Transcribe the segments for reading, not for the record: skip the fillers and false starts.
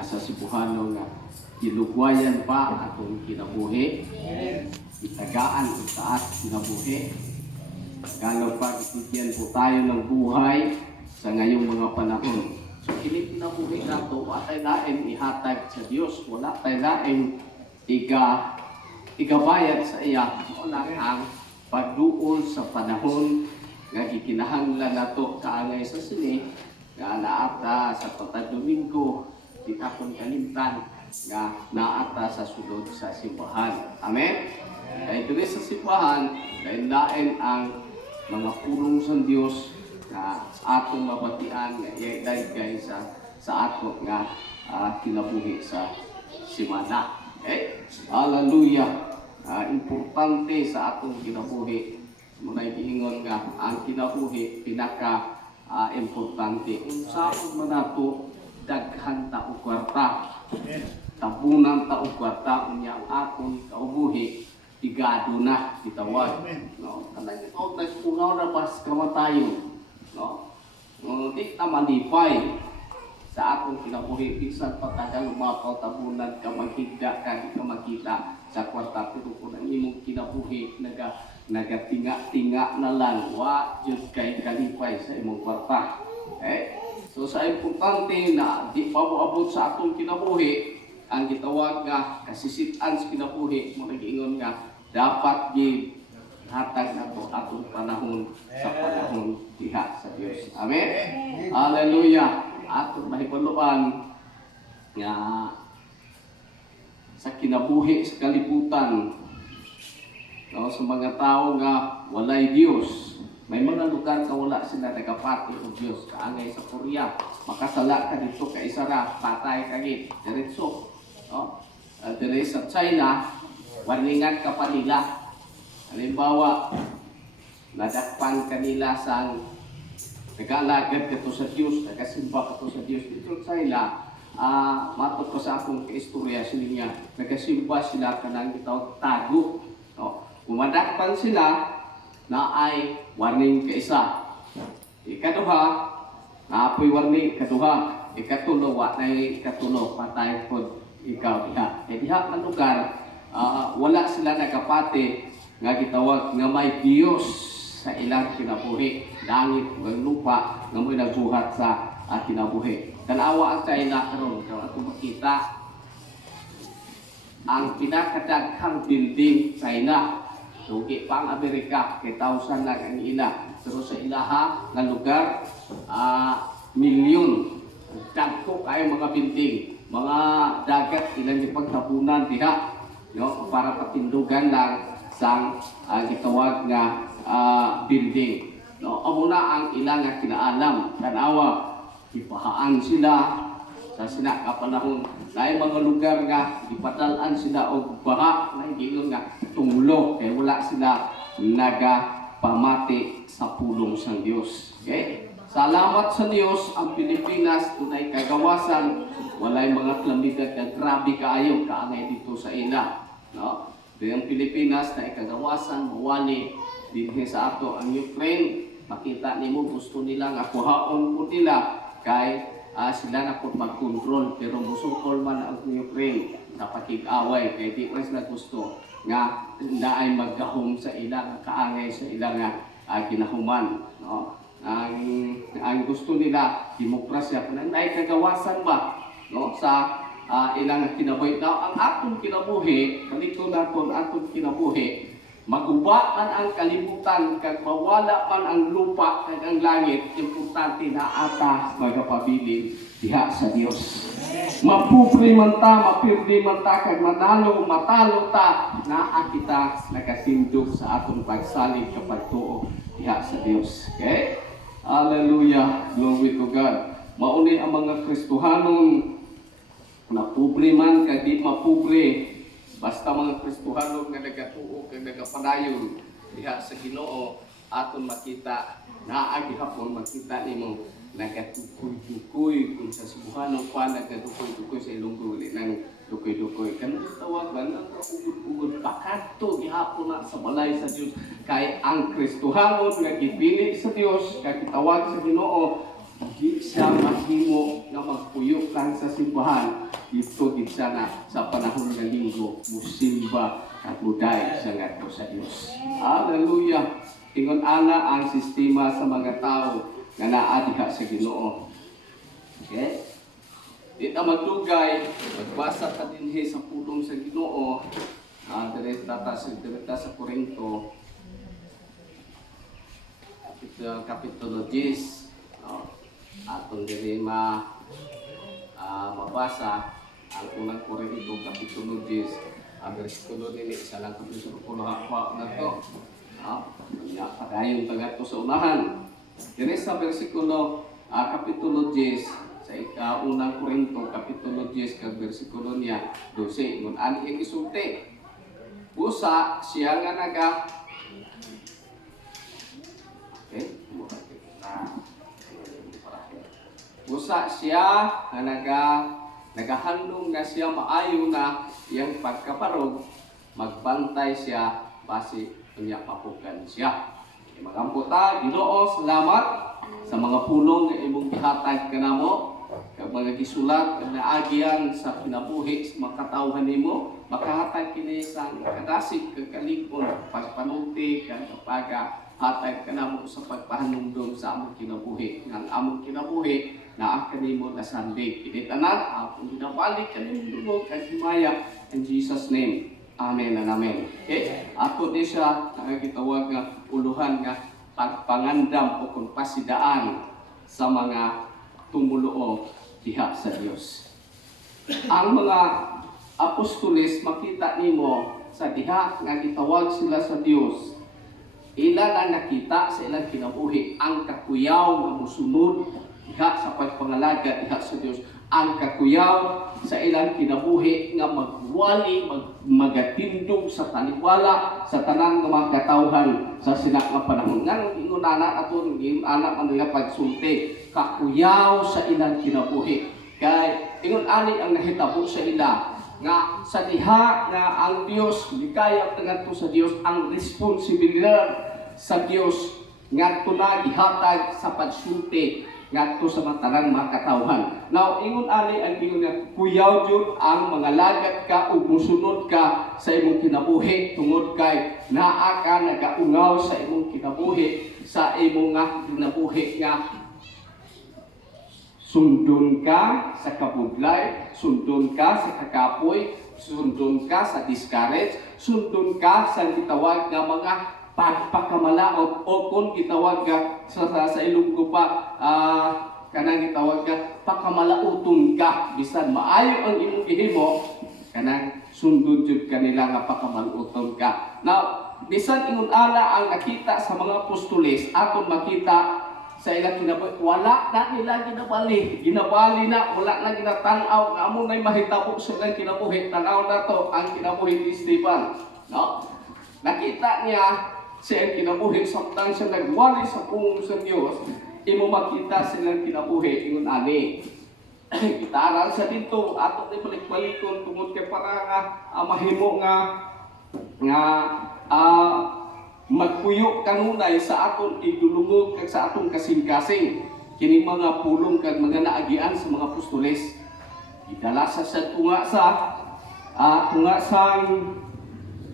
sa Cebuano nga kilugwayan pa atong kinabuhi, itagaan ug taas kinabuhi. Kaya pag-ibigyan po tayo ng buhay sa ngayong mga panahon. So kini kinabuhi nato, wala tayo laing ihatag sa Dios, wala tayo laing igabayad sa iya. Wala ang pagduol sa panahon nga gikinahanglan nato kaangay sa sini nga naata sa patag Domingo, di akong kalimtan nga naata sa sulod sa simbahan. Amen? Kaya ito sa simbahan, lain-lain ang mga pulong sa Diyos na atong mabatian nga iagay sa ato nga kinabuhi sa simana. Okay? Hallelujah! Importante sa atong kinabuhi. Muna giingon nga ang kinabuhi pinaka-importante. Unsaon man nato daghan ta og kwarta. Tabunan ta og kwarta unya ang akong kaubuhi igado na gitawag. No, kanang ito nagpunaw na pas kamatayon. No, di ta malipay sa akong kinabuhi bisan patagal lumapaw tabunan ka maghigda ka makita sa kwarta pero kung ang imong kinabuhi nagatinga-tinga na lang wa jud kay kalipay sa imong kwarta. Okay? So sa importante na di pa moabot sa atong kinabuhi ang gitawag nga kasisitan sa kinabuhi mo nag-ingon nga dapat hatag na po atong panahon sa panahon diha sa Dios. Amen? Hallelujah! Atong mahibaloan nga sa kinabuhi sa kalibutan, no, sa mga tao nga walay Dios. May mga lugar ka wala sila nagapati o Dios. Kaangay sa Korea, makasala ka dito ka isara, patay ka gid diretso. No? Dire sa China, warningan ka pa nila. Halimbawa, nadakpan kanila sa nag-alagad ka to sa Diyos, nagasimba ka to sa Diyos. Dito sa ila, matok ko sa akong kaistorya sila niya, nagasimba sila ka ng itawag tago. No? Kumadakpan sila, na ay warning ka isa. Ikaduha, na apoy warning ikaduha. Ikatulo, wa na ikatulo, patay po ikaw. E diha ang lugar, wala sila nagapati nga gitawag nga may Dios sa ilang kinabuhi, langit ug lupa nga mo'y nagbuhat sa kinabuhi. Tanawa ang China karon kung ato makita ang pinakadaghang building China. Dugi pa ang Amerika, kay 1,000 lang ang ila. Pero sa ilaha nga lugar, milyon. Dagko kayo mga building, mga dagat ilang ipagtapunan diha, no, para patindugan lang sang gitawag nga building. No, amo na ang ilang nga kinaalam. Tanawa, ipahaan sila sa sina kapanahon. Lain mga lugar nga ipatalan sila og baha, na giingon nga tumulo kay wala sila nagapamati sa pulong sa Dios. Okay? Salamat sa Dios ang Pilipinas tunay kagawasan, walay mga klamidad nga grabe kaayo kaangay dito sa ila. No? Ang Pilipinas na ikagawasan, mawali dinhi sa ato ang Ukraine. Makita nimo gusto nila nga kuhaon po nila kay sila na po mag-control pero musukol man ang Ukraine sa pakig-away kay di man sila gusto nga naay maggahom sa ila kaangay sa ila nga kinahuman. No? Ang gusto nila demokrasya pero naay kagawasan ba, no, sa ilang kinabuhi. Now, ang atong kinabuhi, kalito naton atong kinabuhi, magubaan ang kalibutan, kag mawala man ang lupa, kag ang langit, importante na ata magapabilin diha sa Dios. Mapupri man ta, mapirdi man ta, kag matalo ta, naa kita nakasindog sa atong pagsalig kapag tuo diha sa Dios. Okay? Hallelujah! Glory to God. Mauni ang mga Kristohanon na pobre man kag di mapobre, basta mga Kristohano nga nagatuo kag nagapadayon diha sa Ginoo, aton makita naa gihapon makita nimo nagatukoy-dukoy kung sa Cebuano pa nagadukoy-dukoy sa Ilonggo nang dukoy-dukoy kanang tawag man ang ugod pakato gihapon na sa balay sa Dios kay ang Kristohano nga gipili sa Dios kag gitawag sa Ginoo di siya mahimo nga magpuyo lang sa simbahan. Dito din siya na sa panahon ng linggo, musimba at muday sa ngadto sa Dios. Hallelujah! Ingon ana ang sistema sa mga tao nga naa diha sa Ginoo. Okay? Di ta magdugay, magbasa ta dinhi sa pulong sa Ginoo. Direta sa Corinto, kapitulo 10. Atong diri mabasa ang unang Corinto kapitulo 10. Ang bersikulo nini isa lang kapitulo hakwa na to. Padayon tagat to sa unahan. Diri sa bersikulo kapitulo 10 sa unang Corinto kapitulo 10 kag bersikulo niya 12 ingon ani ang isulti. Busa siya nga Busa siya nga nagahandong na siya maayo na iyang pagkaparog, magbantay siya base unya papukan siya. Magamputa, Ginoo, salamat sa mga pulong nga imong gihatag kanamo, kag mga gisulat nga naagyan sa kinabuhi sa makatawhan nimo, makahatag kini sa kadasig kag kalig-on, pagpanulti kag hatag kanamo sa pagpahanumdum sa among kinabuhi. Nga among kinabuhi naa kanimo nasandig. Kini tanan akong ginabalik kanimo dugog kag himaya in Jesus name. Amen and amen. Okay? Ako di siya nakagitawag nga uluhan nga pagpangandam o pasidaan sa mga tumuluo diha sa Dios. Ang mga apostoles makita nimo sa diha nga gitawag sila sa Dios. Ila na nakita sa ilang kinabuhi ang kakuyaw nga mosunod diha sa pagpangalagad diha sa Dios. Ang kakuyaw sa ilang kinabuhi nga magwali, magatindog sa taliwala sa tanan nga mga katawhan sa sinak nga panahon. Nga ingon ana aton anak man nila pagsulti, kakuyaw sa ilang kinabuhi. Kay ingon ani ang nahitabo sa ila nga sa diha nga ang Dios ligaya ngadto sa Dios ang responsibilidad sa Dios ngadto na gihatag sa pagsulti ngadto sa matanan mga katawhan. Now ingon ani ang ingon nga kuyaw jud ang mga lagat ka ug mosunod ka sa imong kinabuhi tungod kay naa ka nagaungaw sa imong kinabuhi sa imong nga kinabuhi nga sundon ka sa kabudlay, sundon ka sa kakapoy, sundon ka sa discourage, sundon ka sa gitawag nga mga pagpakamalaot o kung gitawag ka sa Ilonggo pa kanang gitawag ka pakamalaoton ka bisan maayo ang imong gihimo kanang sundon jud kanila nga pakamalaoton ka. Now bisan ingon ana ang nakita sa mga apostoles aton makita sa ilang kinabuhi, wala na nila ginabali na, wala na ginatanaw nga amo na'y mahitabo sa ilang kinabuhi, tanaw na to ang kinabuhi ni Esteban, no? Nakita niya sa kinabuhi samtang siya nagwali sa pungong sa Dios, imo makita silang kinabuhi ingon ani. Gitaral sa dito, ato ni balik-balikon tungod kay para nga mahimo nga magpuyo kanunay sa aton idulungog kag sa aton kasing-kasing kini mga pulong kag mga naagian sa mga apostoles. Gidala sa tunga sa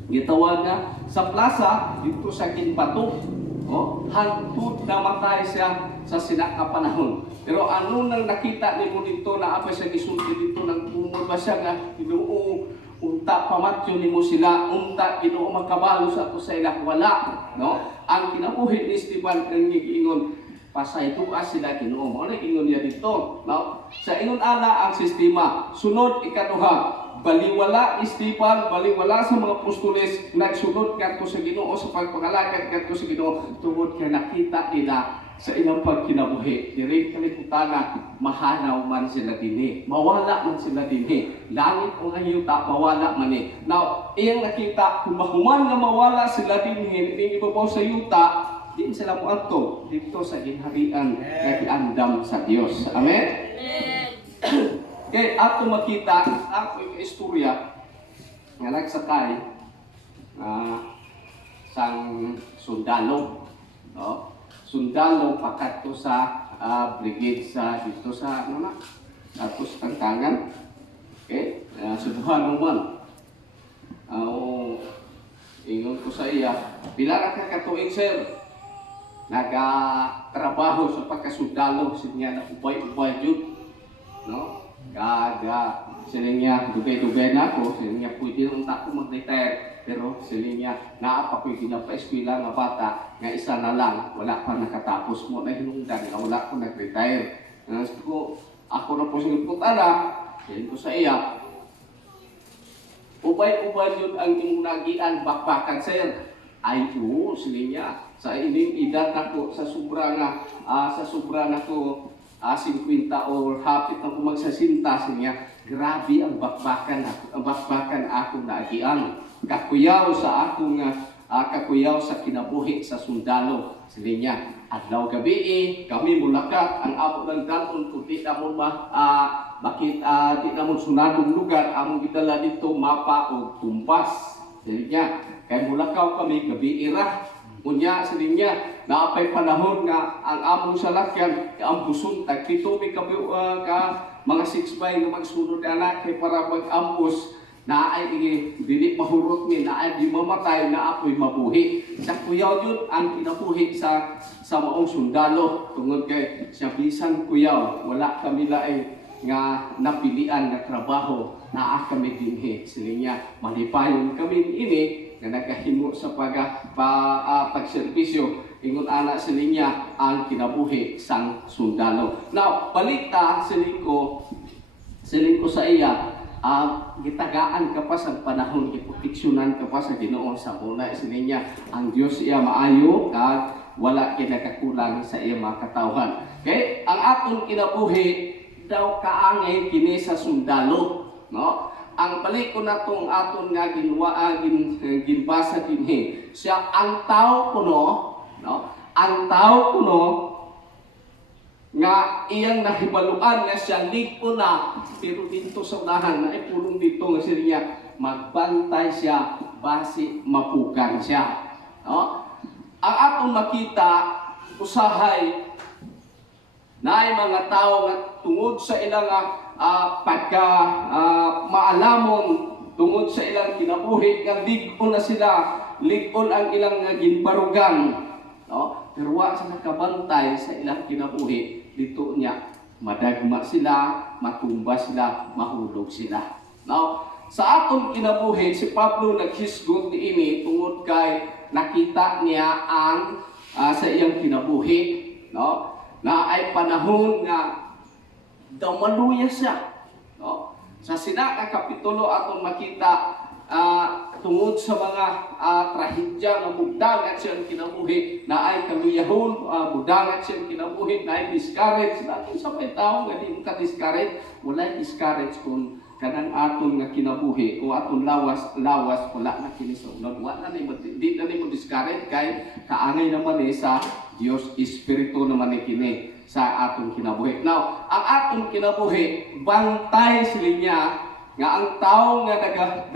gitawag nga sa plaza dito sa Kinbato. Hangtod namatay siya sa sinak nga panahon. Pero ano nang nakita nimo dito na apa siya gisulti dito nang tumol ba siya nga Ginoo unta pamatyo nimo sila, unta Ginoo magkabalo sa ato sa ilang wala, no? Ang kinabuhi ni Esteban ang giingon pasaytuas sila Ginoo. Mao na ingon niya dito, no? Sa ingon ana ang sistema, sunod ikaduha, baliwala Esteban, baliwala sa mga apostoles nagsunod kadto sa Ginoo sa pagpangalagad kadto sa Ginoo tungod kay nakita nila sa ilang pagkinabuhi, diri kaliputana, mahanaw man sila dinhi, mawala man sila dinhi, langit o nga yuta, mawala man ni. Now, iyang nakita, kung mahuman nga mawala sila dinhi, hindi ibabaw sa yuta, din sila mo ato dito sa ginharian nga giandam sa Dios. Amen? Kay ato makita, ako yung istorya nga nagsakay sang sundalo, no? Sundalo pakadto sa brigade sa dito sa ano na, tapos Tantangan. Okay? Subuhan mo man. Ingon ko sa iya, pila na ka katuig, sir? Nagatrabaho sa pagkasundalo, siya na ubay-ubay yun. No? Sila niya, dugay-dugay na ako, sila niya, pwede nung ako mag-retire, pero sila niya, naapa ko yung pinapa-eskwela nga bata, nga isa na lang, wala pa nakatapos mo, na hinungdan, nga wala ko nag-retire. Ako na po siniputala, sabihin ko sa iya, ubay-ubay yun ang yung nagian bakbakan, sir. Ay, oo, sila niya. Sa ining edad ako, sa sobra na ko, 50 or hapit na ko magsasinta niya, grabe ang bakbakan ako nagian. Kakuyaw sa akong kakuyaw sa kinabuhi sa sundalo. Sila niya, adlaw gabi kami mulakat ang amo ng dalon kung di na mo bakit di na mo sunadong lugar among gidala dito mapa o tumpas. Sila niya, kay mulakaw kami gabi unya sila niya, naapay panahon nga ang among salakyan ang buson tagpito mi ka mga 6 bay nga magsunod anak kay para mag-ampus na ay dili mahurot mi na ay di mamatay na apoy mabuhi. Sa kuyaw yun ang kinabuhi sa maong sundalo tungod kay siya bisan kuyaw wala kami laing nga napilian nga trabaho naa kami dinhi sila niya malipayon kami ini nga nagahimo sa pagserbisyo ingon ana sila niya ang kinabuhi sang sundalo. Now balita siling ko sa iya gitagaan ka pa sa panahon, iproteksyonan ka pa sa Ginoo sa muna sila niya ang Dios iya maayo kag wala kinakakulang sa iya mga katawhan. Okay? Ang aton kinabuhi daw kaangay kini sa sundalo, no? Ang paliko natong aton nga ginbasa dinhi siya ang tao kuno, no? Ang tao kuno nga iyang nahibaluan nga siya lipo na pero dito sa unahan na ipulong dito nga siya magbantay siya basi mapukan siya, no? Ang atong makita usahay na ay mga tao nga tungod sa ilang maalamon tungod sa ilang kinabuhi nga ligon na sila, ligon ang ilang ginbarugan, no? Pero wa sa nakabantay sa ilang kinabuhi dito niya madagma sila, matumba sila, mahulog sila. No? Sa atong kinabuhi si Pablo naghisgot niini tungod kay nakita niya ang sa iyang kinabuhi, no? Na ay panahon nga damaluya siya, no? Sa sina kapitulo atong makita tungod sa mga trahedya nga budagat siyang kinabuhi na ay kaluyahon, budagat siyang kinabuhi na ay discourage. Natin sa may tao nga di ka discourage, wala discourage kung kanang aton nga kinabuhi o aton lawas wala na kini sunod, wala na di na mo discourage kay kaangay naman sa Dios Espiritu naman ni kini sa aton kinabuhi. Now, ang aton kinabuhi bantay sila niya nga ang tao nga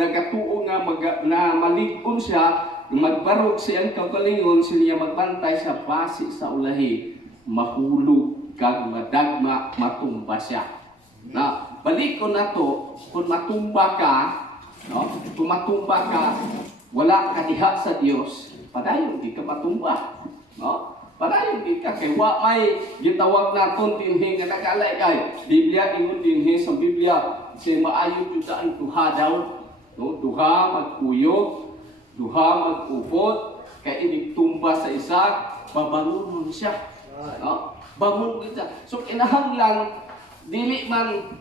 nagatuo nga na malig-on siya, magbarog siyang kagalingon sila magbantay sa base sa ulahi, mahulog kag madagma matumba siya. Na balik ko na to, kung matumba ka, no? Kung matumba ka, wala ka diha sa Dios, padayon di ka matumba, no? Padayon di ka kay wa may gitawag naton dinhi nga nakalay kay Biblia ingon dinhi sa Biblia si maayo jud ang duha daw, no? Duha magkuyog, duha magupot, kay inigtumba sa isa, babangon siya, no? Bangon siya. So kinahanglan dili man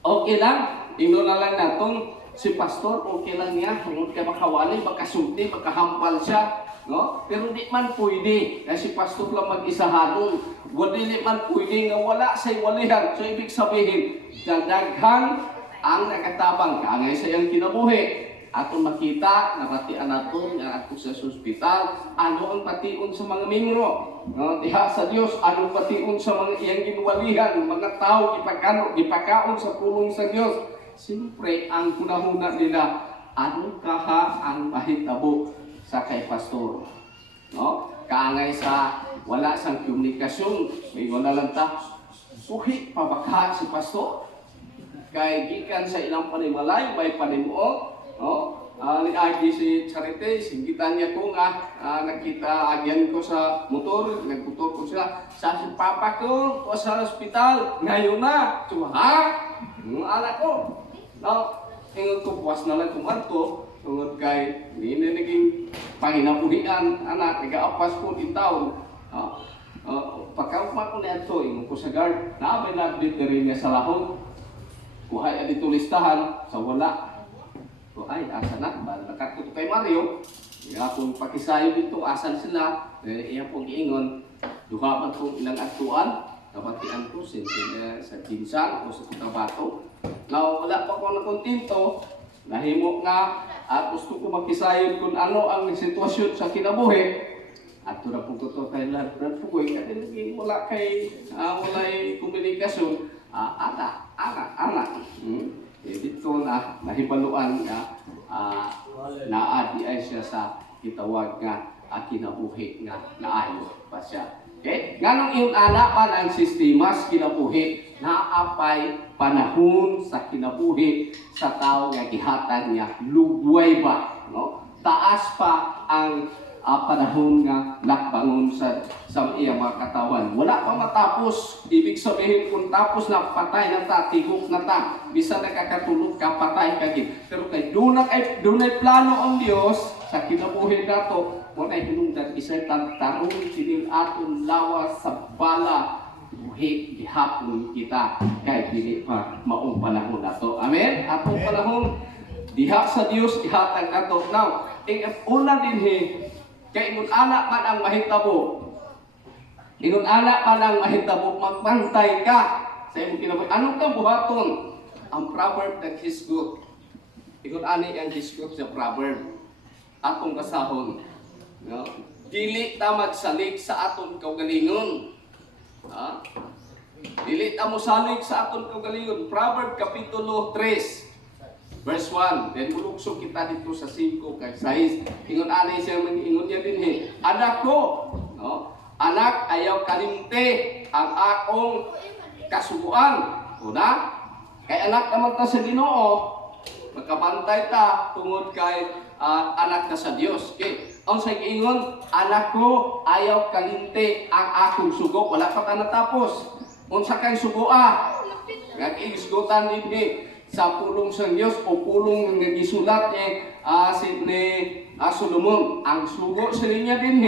okay lang, ingno na lang naton si pastor, okay lang niya, tungod kay makawali, makasulti, makahampal siya, no? Pero di man pwede, na si pastor lang mag-isa hanon, dili man pwede nga wala sa walihan. So ibig sabihin, daghan ang nakatabang kaangay sa iyang kinabuhi. Atong makita, nabatian naton nga ato sa ospital, ano ang pation sa mga mingro, no? Diha sa Dios, ano pation sa mga iyang ginwalihan, mga tao gipakaon sa pulong sa Dios. Siyempre, ang kunahuna nila, ano kaha ang mahitabo sa kay pastor, no? Kaangay sa wala sang komunikasyon. Ingon na lang ta, suhi pa baka si pastor. Kay gikan sa ilang panimalay, may panimuo, no? Agi si Charite, singgitan niya ko nga, nakita agyan ko sa motor, nagputor ko siya, sa papa ko sa ospital, ngayon na, ha? Anak ko. No, ingon ko, buwas na lang kumanto, tungod kay, hindi na naging panginabuhian, anak, nag-aapas ko in taon. Pagkauma ko na ito, ingon ko sa guard, naabay na update na rin niya sa lahon. Kuhay dito listahan, sa wala. Ay, asa na, nakat ko kay Mario. Iya pong pakisayo dito, asan sila. Iya pong iingon, duha man kong ilang atuan. Kabatian ko, sa Kinsan o sa Cotabato. Now, wala pa ko nakontinto. Nahimo nga, at gusto ko magkisayon kung ano ang sitwasyon sa kinabuhi. At ito na po ko ito kay Lord Pugoy. Kasi wala kay, wala'y komunikasyon. Anak. Dito na nahibaluan nga naadi ay siya sa kitawag nga kinabuhi nga naayo pa siya. Okay? Nganong iyong anak man ang sistemas kinabuhi naapay panahon sa kinabuhi sa tao nga gihatan niya lugway ba, no? Taas pa ang panahon nga nakbangon sa iyang mga katawan. Wala pa matapos. Ibig sabihin kung tapos na patay na ta, tigok na ta, bisa nakakatulog ka, patay ka gid. Pero kay dunay plano ang Dios sa kinabuhi nato, mo na hinungdan isay tarong kining aton lawas sa bala buhi gihapon kita kay dili pa maong panahon nato. Amen. Atong panahon diha sa Dios ihatag ato. Now, una dinhi kay ingon anak man ang mahitabo. Ingon anak man ang mahitabo, magpantay ka sa imong kinabuhi. Anong kang buhaton? Ang proverb that is good. Ingon ani ang hisgot sa proverb. Atong kasahon. No? Dili ta magsalig sa aton kaugalingon. Ha? Dili ta mo salig sa aton kaugalingon. Proverb kapitulo 3. Verse 1, then mulukso kita dito sa 5 kay 6. Ingon anay siya ingon niya din anak ko, no? Anak, ayaw kalimte ang akong kasuguan. Una, kay anak naman ta sa Ginoo, magkabantay ta tungod kay anak na sa Dios. Okay. Ang sa ingon, anak ko, ayaw kalimte ang akong sugo. Wala pa ka natapos. Unsa kay sugua? Nag-iisgutan din sa pulong sa Diyos o pulong nga gisulat ni Solomon. Ang sugo sa linya din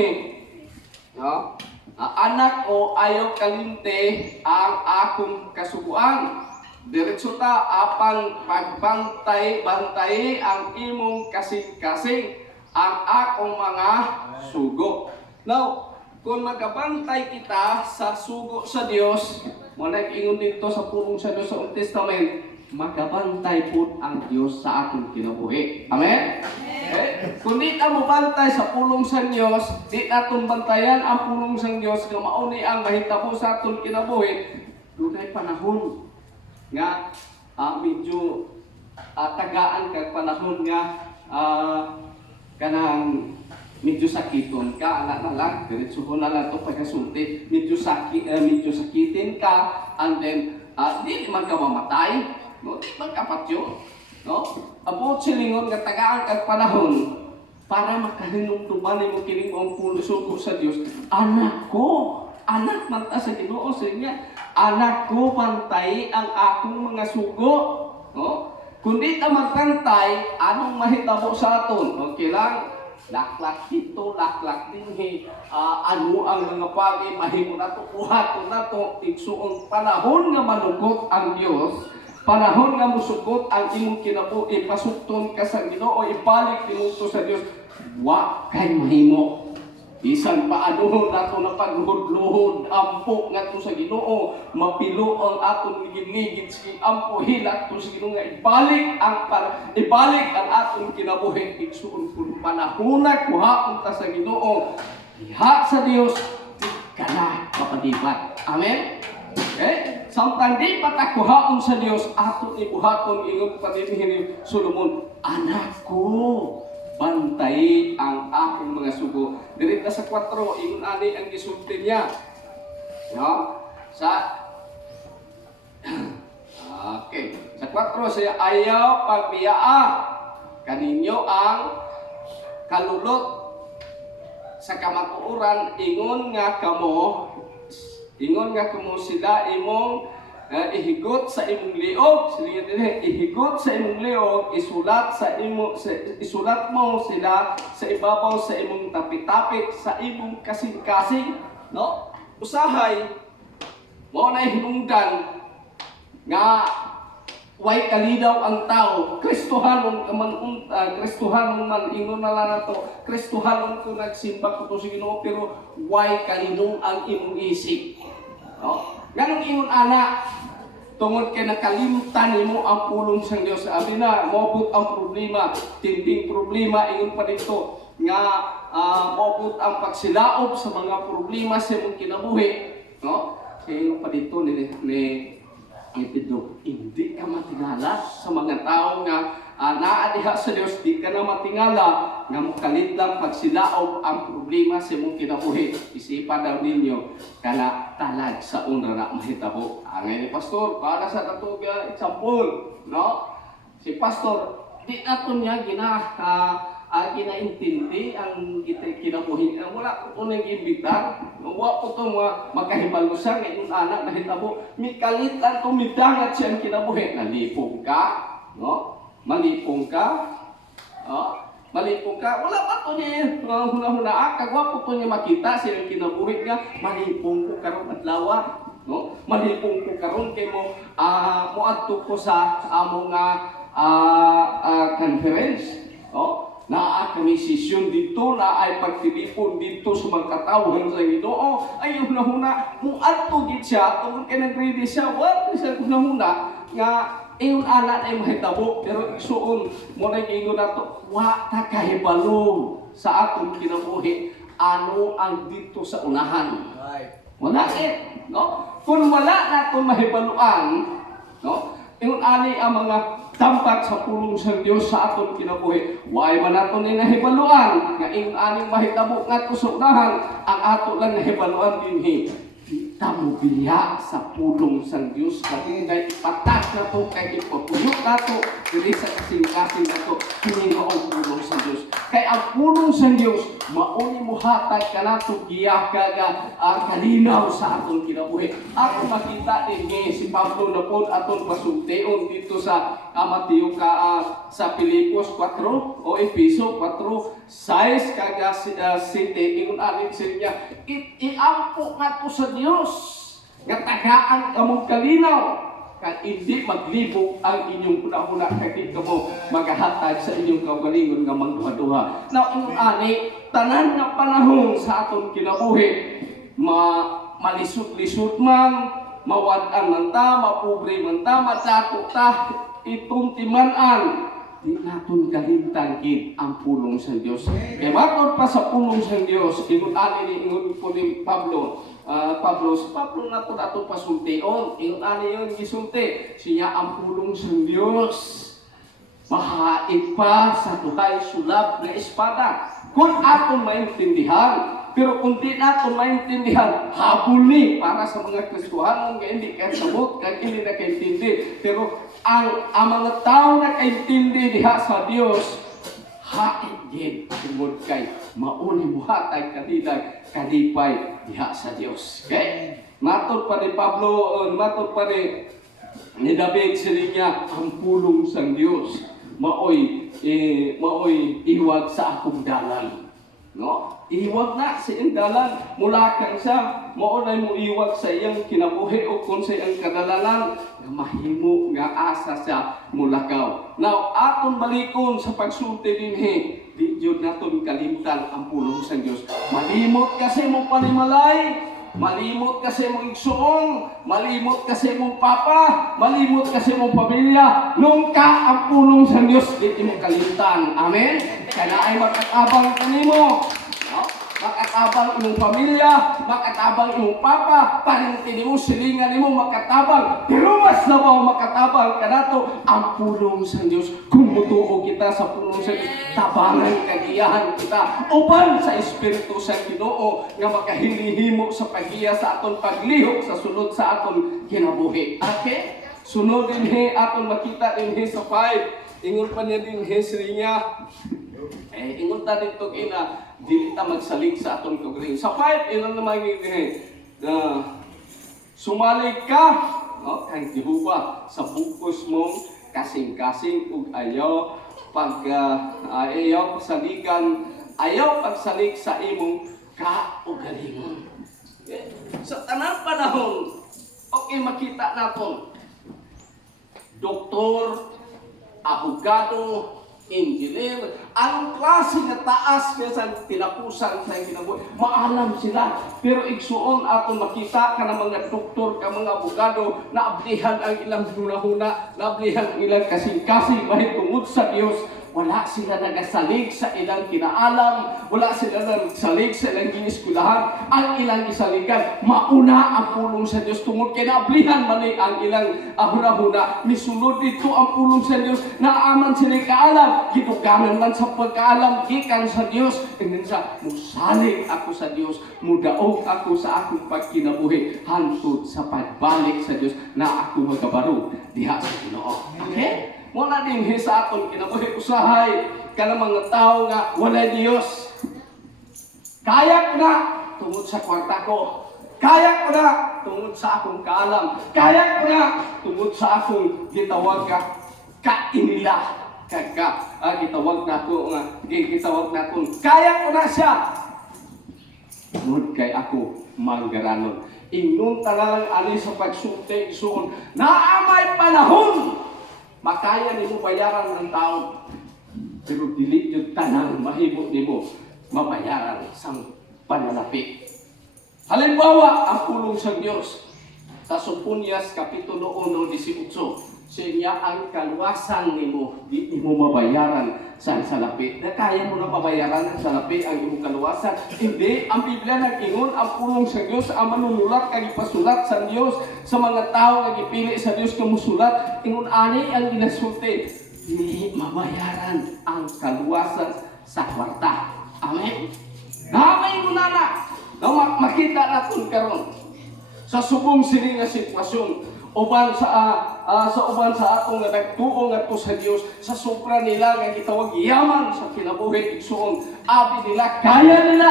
no? Anak ko, ayaw kalimte ang akong kasuguan. Diretso ta apang pagbantay ang imong kasing-kasing ang akong mga sugo. Now, kung magabantay kita sa sugo sa Diyos, mo nag-ingon dito sa pulong sa Diyos sa Old Testament, magabantay po ang Diyos sa ating kinabuhi. Amen? Okay? Kung di na mo bantay sa pulong sa Diyos, di natin bantayan ang pulong sa Diyos na mauni ang mahitabo sa ating kinabuhi, doon ay panahon nga medyo tagaan kag panahon nga kanang medyo sakiton ka, anak na lang, diretso ko na lang ito pagkasulti, medyo sakitin ka, and then di man ka mamatay, no? Di man kapatyo, no? Abot silingon nga tagaan kag panahon para makahinumduman mo kining ang puso sa Dios. Anak ko, anak man ta sa Ginoo sa niya, anak ko, pantay ang akong mga sugo, no? Kundi ta magpantay, anong mahitabo sa aton? Okay lang, laklak dito, laklak din ano ang mga bagay mahimo nato, buhaton nato, igsuong panahon nga manukot ang Dios. Panahon nga musugot ang imong kinabuhi, pasukton ka sa Ginoo, ibalik nimo sa Dios. Wa kay mahimo. Bisan paaduhon nato na pagluhod-luhod, ampo nga to sa Ginoo, mapilo ang aton ligid-ligid sa ampo hilak to sa Ginoo nga ibalik ang aton kinabuhi, igsuon kun panahon kuhaon ta sa Ginoo. Diha sa Dios kana mapadibat. Amen. Okay? Samtang di patakuhaon sa Dios, aton ibuhaton ingon pa din ni Solomon, anak ko, bantay ang akong mga sugo. Dirita sa 4, ingon ani ang gisulti niya. No? Okay. Sa 4 siya, ayaw pagbiyaa kaninyo ang kalulot sa kamatuoran, ingon nga kamo sila imong ihigot sa imong liog. Sige din, ihigot sa imong liog, isulat mo sila sa ibabaw sa imong tapit-tapit, sa imong kasing-kasing, no? Usahay mo na hinungdan nga way kalidaw ang tao. Kristohanon man ingon na lang nato, Kristohanon ko nagsimba ko to sa Ginoo, pero way kalinong ang imong isip. No? Ganong ingon ana, tungod kay nakalimtan nimo ang pulong sang Dios. Abi na moabot ang problema, tinding problema, ingon pa dito nga moabot ang pagsilaop sa mga problema sa imong kinabuhi, no? Kaya ingon pa dito ni Pedro, hindi ka matingala sa mga tao nga naadiha sa Dios, di ka na matingala nga mukalit lang pagsilaop ang problema sa imong kinabuhi. Isipan daw ninyo kana talag sa unra na mahitabo. Angay ni pastor para sa katong example, no? Si pastor di nato niya ginaintindi ang kinabuhi. Wala ko nang imbitar. Wala ko ito magkahibalusan ng anak na hitabo. Mikalit lang tumidangat siya ang kinabuhi. Nalipong ka. No? Malipong ka. Malipong ka. Wala pa ito niya. Huna-huna. Kagwapo ito niya makita siya ang kinabuhi nga. Malipong ko karong adlaw. No? Malipong ko karon kay mo muadto ko sa among conference. No? Na kami session dito, na ay pagtilipon dito sa mga katawhan sa Ginoo. Ay huna-huna, muadto gid siya, tungod kay nag-ready siya, what siya huna-huna nga iyon ana ay mahitabo, pero isuon mo na ingon nato, wa ta kahibalo sa atong kinabuhi ano ang dito sa unahan. Wala no? Kung wala naton mahibaluan, no? Iyon ani ang mga tampat sa pulong sa Dios sa aton kinabuhi. Way man naton ni nahibaluan nga ing aning mahitabo ngadto sa unahan, ang ato lang nahibaluan dinhi. Kita mo biya sa pulong sa Dios kay ipatak na to, kay ipapuyok na to, dili sa kasing-kasing na to, kini nga ang pulong sa Dios. Kay ang pulong sa Dios, mauni mo hatag ka na to, giyak ka kalinaw sa atong kinabuhi. Ako makita din si Pablo na po atong pasulteon dito sa Mateo sa Pilipos 4 o Efeso 4:6 kaga 7 ingon anin siya, iampo nga to sa Dios nga tagaan kamong kalinaw kag hindi maglibog ang inyong puna-puna kay kamo magahatag sa inyong kaugalingon nga magduha-duha. Now ingon ani, tanan nga panahon sa aton kinabuhi, malisod-lisod man, mawad-an man ta, mapobre man ta, matako ta, itong timan-an, di naton kalimtan gid ang pulong sa Dios. Kaya matod pa sa pulong sa Dios, ingon po ni Pablo na po ato pasultiyon. Ingon ani yun gisulti, siya ang pulong sa Dios. Mahait pa sa tuhay sulab na espada. Kung aton maintindihan, pero kung di natin maintindihan, habol ni para sa mga Kristohanon nga hindi kaya sabot, kaya hindi na kaintindi. Pero ang mga tao na kaintindi diha sa Dios, haid din tungod kay mauni buhatag kanilang kalipay diha sa Dios. Okay? Matod pa ni Pablo, matod pa ni David sila niya, ang pulong sa Dios, maoy iwag sa akong dalan. No? Iwag na sa iyang dalan, mula kang sa maunay mo iwag sa iyang kinabuhi o kung sa iyang kadalanan nga mahimo nga asa sa mulakaw. Now, aton balikon sa pagsulti dinhi, di jud naton kalimtan ang pulong sa Dios. Malimot kasi mo panimalay, malimot kasi mo igsuong, malimot kasi mo papa, malimot kasi mo pamilya. Nung ka ang pulong sa Dios, di mo kalimtan. Amen? Kaya ay makakabang kanimo. No? makatabang imong pamilya, makatabang imong papa, parinti nimo, silingan nimo makatabang. Pero mas labaw makatabang kanato ang pulong sa Dios. Kung mutuo kita sa pulong sa Dios, tabangan kagiyahan kita uban sa Espiritu sa Ginoo nga makahilihimo sa pagiya sa aton paglihok sa sulod sa aton kinabuhi. Okay? Sunod din aton makita din sa 5. Ingon pa niya din niya. Ingon ta dito kina dili ta magsalig sa aton kagring. Sa 5 inon naman sumalig ka, no, kay Jehova sa bukos mong kasing-kasing ug ayaw ayaw pagsalig sa imong kaugalingon. Sa tanang panahon, okay makita naton doktor, abogado, engineer, ang klase na taas kaya sa tinapusan sa kinabuhi, maalam sila. Pero igsuon aton makita ka ng mga doktor, ka mga abogado, naablihan ang ilang hunahuna, naablihan ang ilang kasing-kasing mahitungod sa Diyos. Wala sila nagasalig sa ilang kinaalam, wala sila nagasalig sa ilang giniskulahan. Ang ilang isaligan, mauna ang pulong sa Diyos tungod kay naablihan mali ang ilang hunahuna. Misunod dito ang pulong sa Diyos, naaman sila kaalam, gidugangan man sa pagkaalam, gikan sa Diyos. Tingnan sa, musalig ako sa Diyos, mudaog ako sa akong pagkinabuhi, hantod sa pagbalik sa Diyos na ako magabaro diha sa Ginoo. Okay? Muna din sa aton kinabuhi usahay ka ng mga tao nga wala Diyos. Kaya ko na tungod sa kwarta ko. Kaya ko na tungod sa akong kaalam. Kaya ko na tungod sa akong gitawag ka kainila. Gitawag na ko nga gitawag na ko. Kaya ko na siya. Tungod kay ako manggaranon. Ingnon talagang ani sa pagsulti isuon. Naamay panahon. Makaya nimo bayaran ng tao, pero dili yung tanang mahimo nimo mabayaran sa panalapi. Halimbawa, ang pulong sa Diyos sa Sophonias Kapitulo 1:18, siya ang kaluwasan nimo, di nimo mabayaran sa salapi. Na kaya mo na mabayaran ng salapi ang imong kaluwasan. Hindi, ang Biblia nag-ingon ang pulong sa Diyos, ang manunulat kag ipasulat sa Diyos sa mga tao nga gipili sa Diyos nga musulat. Ingon ani ang ginasulti, hindi mabayaran ang kaluwasan sa kwarta. Amen. Namay mo na makita natin karon sa subong sini nga sitwasyon uban sa atong nga nagtuo ngadto sa Dios sa sobra nila nga gitawag yaman sa kinabuhi igsuon, abi nila kaya nila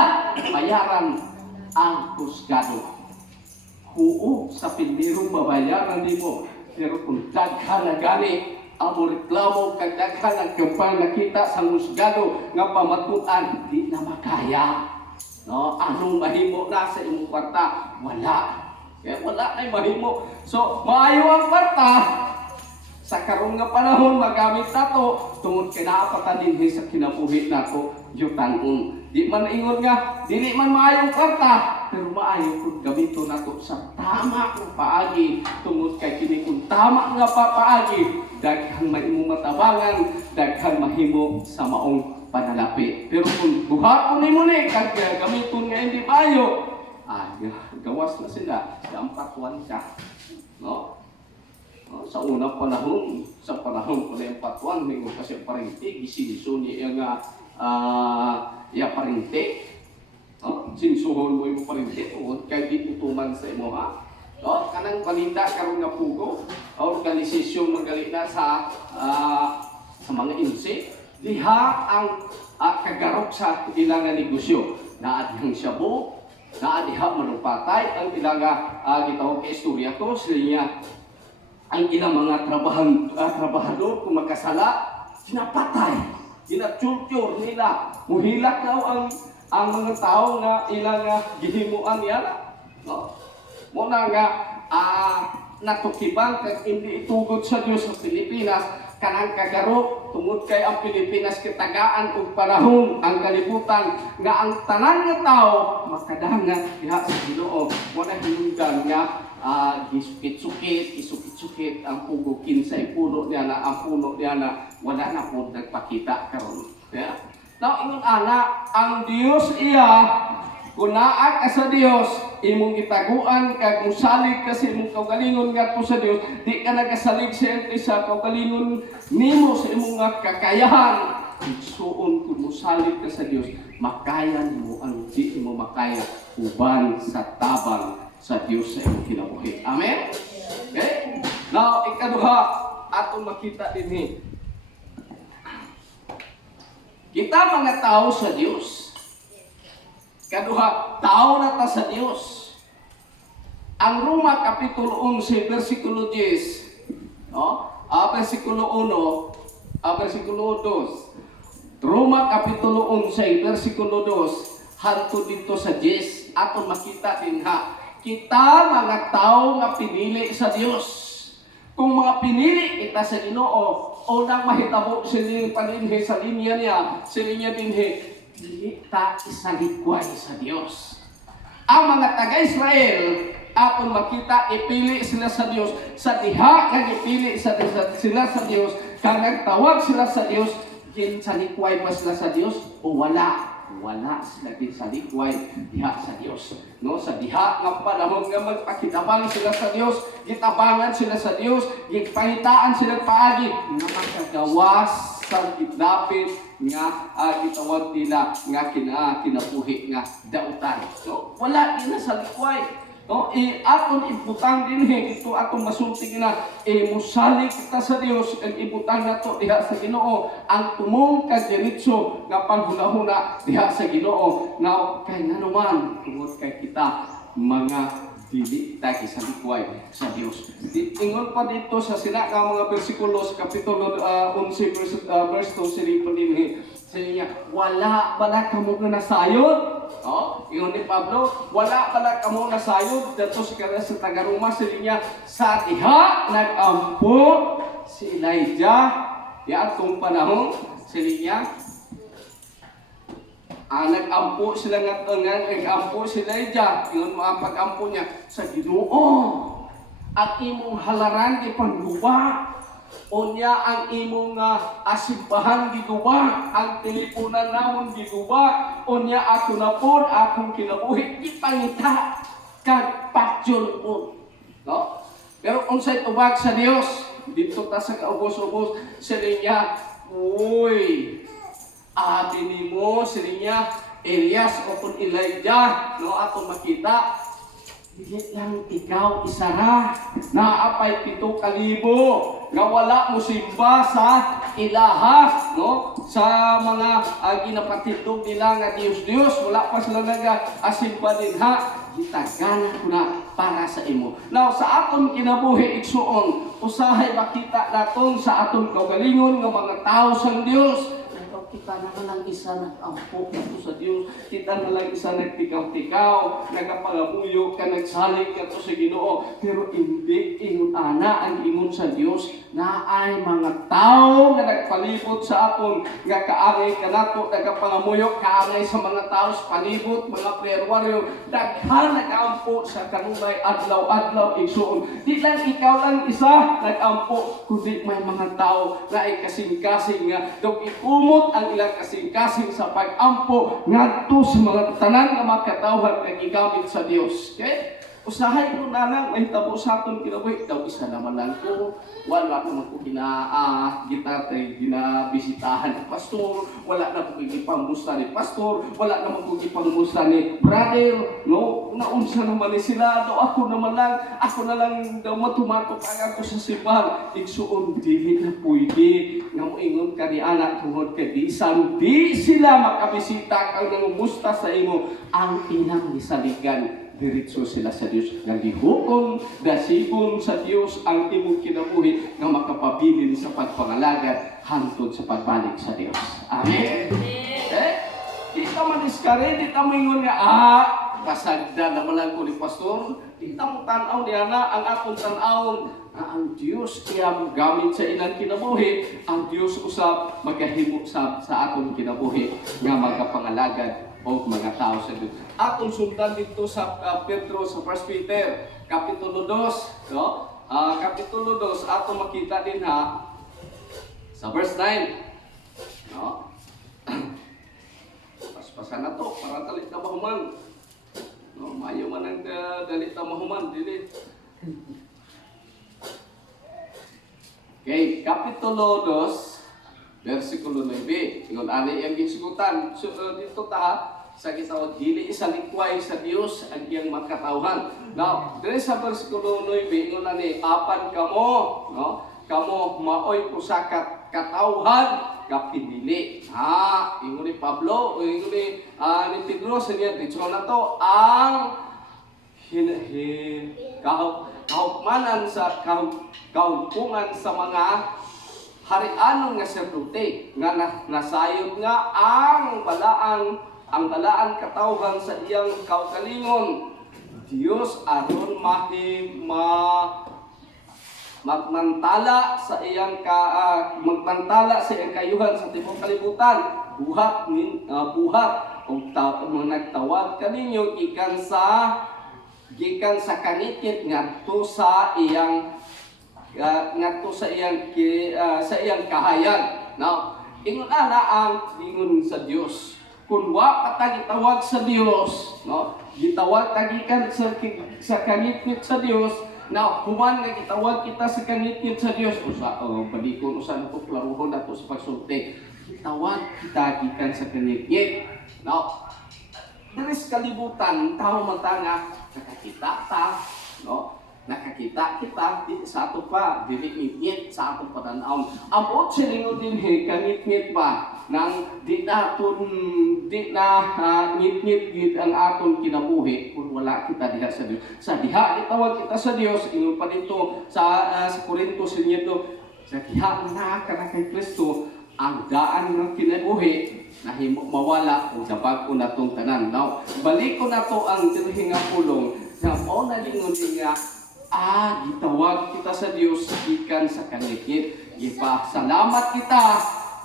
bayaran ang husgado. Oo, sa pindirong babayaran nimo, pero kung daghan na gani ang reklamo kag daghan ang kampang nakita sa husgado nga pamatuan, di na makaya. No, anong mahimo na sa imong kwarta? Wala. Kaya wala ay mahimo. So, maayo ang kwarta. Sa karong nga panahon, magamit nato tungod kay naapatan din sa kinabuhi nato yutan-on. Di man ingon nga, dili man maayo ang kwarta, pero maayo kung gamito nato sa tama nga paagi. Tungod kay kini kung tama nga paagi, daghang mahimo matabangan, daghang mahimo sa maong panalapi. Pero kung buhaton nimo ni kag gamiton nga hindi maayo, gawas na sila, dampatuan ka. No? Sa unang panahon, sa panahon ko na yung patuan, may kasi parinti, gisiniso niya yung parinti. Sinsuhon mo yung parinti, kahit di utuman sa imo ha. No? Kanang palinda, karoon nga pugo, organisasyon magali na sa mga insi. Diha ang kagarok sa ilang negosyo. Naadhang shabu, naadiha manupatay ang ilang gitawag kay istorya ko sila ang ilang mga trabahador kung makasala sinapatay, ginatsutyur nila, muhilak daw ang mga tao nga ilang gihimuan niya, no? Muna nga natukibang kag hindi itugod sa Dios sa Pilipinas kanang kagarok tungod kay ang Pilipinas kitagaan og panahon ang kalibutan nga ang tanan nga tao makadangat diha sa Ginoo. Wala hinungdan nga isukit-sukit ang pugo kinsay puno niya na ang puno niya na wala na po nagpakita karon. Yeah? Now ingon ana ang Dios iya Kung naa ka sa Dios, imong itaguan kag musalig ka sa imong kaugalingon ngadto sa Dios, di ka nagasalig siyempre sa kaugalingon nimo sa imong nga kakayahan. Igsuon kung musalig ka sa Dios, makaya nimo ang di mo makaya uban sa tabang sa Dios sa imong kinabuhi. Amen? Okay? Now, ikaduha, atong makita dinhi. Kita mga tao sa Dios. Kaduha, tao na ta sa Dios. Ang Roma Kapitulo 11, versikulo 10, no? Versikulo 1, versikulo 2. Roma Kapitulo 11, versikulo 2, hanto dito sa 10, aton makita din ha. Kita mga tao nga pinili sa Dios. Kung mga pinili kita sa Ginoo, unang mahitabo sila paninhi sa linya niya, sa linya dinhi, dili ta isalikway sa Dios. Ang mga taga-Israel, aton makita, ipili sila sa Dios, sa diha kag ipili sila sa Dios, kag nagtawag sila sa Dios, ginsalikway ba sila sa Dios o wala? Wala sila ginsalikway diha sa Dios. No, sa diha nga panahon nga magpakitabang sila sa Dios, gitabangan sila sa Dios, gipahitaan sila paagi nga makagawas sa gidapit nga gitawag nila nga kinabuhi nga dautan. So, wala din na sa likway. No, aton ibutang dinhi ito atong masulting na musalig kita sa Dios kag ibutang nato diha sa Ginoo ang tumong kag diretso nga panghunahuna diha sa Ginoo. Now kay nanuman tungod kay kita mga dili ta sa likway sa Dios. Ingon pa dito sa sina nga mga bersikulo sa kapitulo 11 verse 2 sila dinhi. Siya wala bala kamo nga nasayod. Oh, ingon ni Pablo, wala bala kamo nasayod dito sa taga-Roma sila sa diha nagampo si Elijah ya atong panahon sila nag-ampo sila nag-ampo si Elijah. Ingon mo ang pag-ampo niya sa Ginoo. At imong halaran di pangguba. Unya ang imong asimbahan giguba, ang teleponan namon giguba, unya ato na pod akong kinabuhi ipangita kag patyon po. No? Pero unsay tubag sa Dios, dito ta sa kaubos-ubos sa linya, uy, ati nimo sa linya, Elias o kung Elijah, no, ato makita, dili lang ikaw isara na apay 7,000 nga wala mo simba sa ilaha, no, sa mga ginapatidog nila nga Dios wala pa sila nag-asimba din ha. Gitagana ko na para sa imo. Now sa aton kinabuhi igsuon, usahay makita naton sa aton kaugalingon nga mga tao sa Dios. Kita na lang isa nag-ampo dito sa Diyos. Kita na lang isa nagtikaw-tikaw, nagapangabuyo ka, nagsalig ka to sa Ginoo. Pero hindi ingon ana ang ingon sa Diyos na ay mga tao na nagpalibot sa aton nga kaangay ka nato, nagapangamuyo kaangay sa mga tao sa palibot, mga prayer warrior, daghan nag-ampo sa kanunay adlaw-adlaw igsuon. Di lang ikaw lang isa nag-ampo, kundi may mga tao na ay kasing-kasing nga dog ikumot ang ilang kasing-kasing sa pag-ampo ngadto sa mga tanan nga makatawhan kag igamit sa Dios. Okay? Usahay ko na lang, may tabo sa aton kinabuhi. Daw isa naman lang ko, wala naman ko ginabisitahan ni pastor, wala na ko gipangmusta ni pastor, wala naman ko gipangmusta ni brother, no? Naunsa naman ni sila, daw ako naman lang, ako na lang daw matumatok ang ako sa simbahan. Igsuon, dili na pwede nga moingon ka ni anak tungod kay bisan di sila makabisita kang nangumusta sa imo ang ilang lisaligan. Diretso sila sa Dios nga gihukom, dasigon sa Dios ang imong kinabuhi nga makapabilin sa pagpangalagad hangtod sa pagbalik sa Dios. Amen. Di ka maniskare, di ka moingon nga kasagda naman lang ko ni pastor. Di ka mo tanaw niya na ang akong tanawon na ang Dios kaya gamit sa ilang kinabuhi, ang Dios usab magahimo sa atong kinabuhi nga magkapangalagad o mga tao sa Diyos. Atong sundan dito sa Pedro, sa 1 Peter, Kapitulo 2, no? Kapitulo 2, atong makita din ha, sa verse 9. No? Paspasan na to, para talit na bahuman. No, mayo man ang dalita mahuman dili. Okay, Kapitulo 2, versikulo 9. Ingon ani ang gisigutan. So, dito ta sa gitawag dili sa likway sa Dios ang iyang makatawhan. Now, diri sa versikulo 9 ingon ani apan kamo, no? Kamo maoy usa ka katawhan ka pinili. Ingon ni Pablo, ingon ni Pedro sa niya dito na to ang kahukmanan sa kahugpungan sa mga harianon nga serdote nga nasayod nga ang balaan katawhan sa iyang kaugalingon Dios aron magmantala sa iyang kayuhan sa tibuok kalibutan buhat ug nagtawag kaninyo gikan sa kangitngit ngadto sa iyang kahayan. Now, ingon ingon sa Dios. Kung wa pa gitawag sa Dios, no? Gitawag tagikan sa kangitngit sa Dios. Now, human nga gitawag kita sa kangitngit sa Dios, padikon usan ko klaruhon ato sa pagsulti. Gitawag kita gikan sa kangitngit. Now, Deres kalibutan, tao matanga, nakakita ta, no? Nakakita kita di sa ato pa, ngit sa ato pananaw. Amot silingon din kangit-ngit pa nang di na ngit-ngit ang aton kinabuhi kung wala kita diha sa Dios. Sa diha itawag kita sa Dios, ingon pa dito sa Korintos inyo sa diha na kay Kristo ang daan ng kinabuhi nahimo mawala kung sa bag-o natong tanan. Now, balik ko na to ang dirhi nga pulong na mao na lingon nga gitawag kita sa Dios gikan sa kangit-ngit. Ipasalamat kita,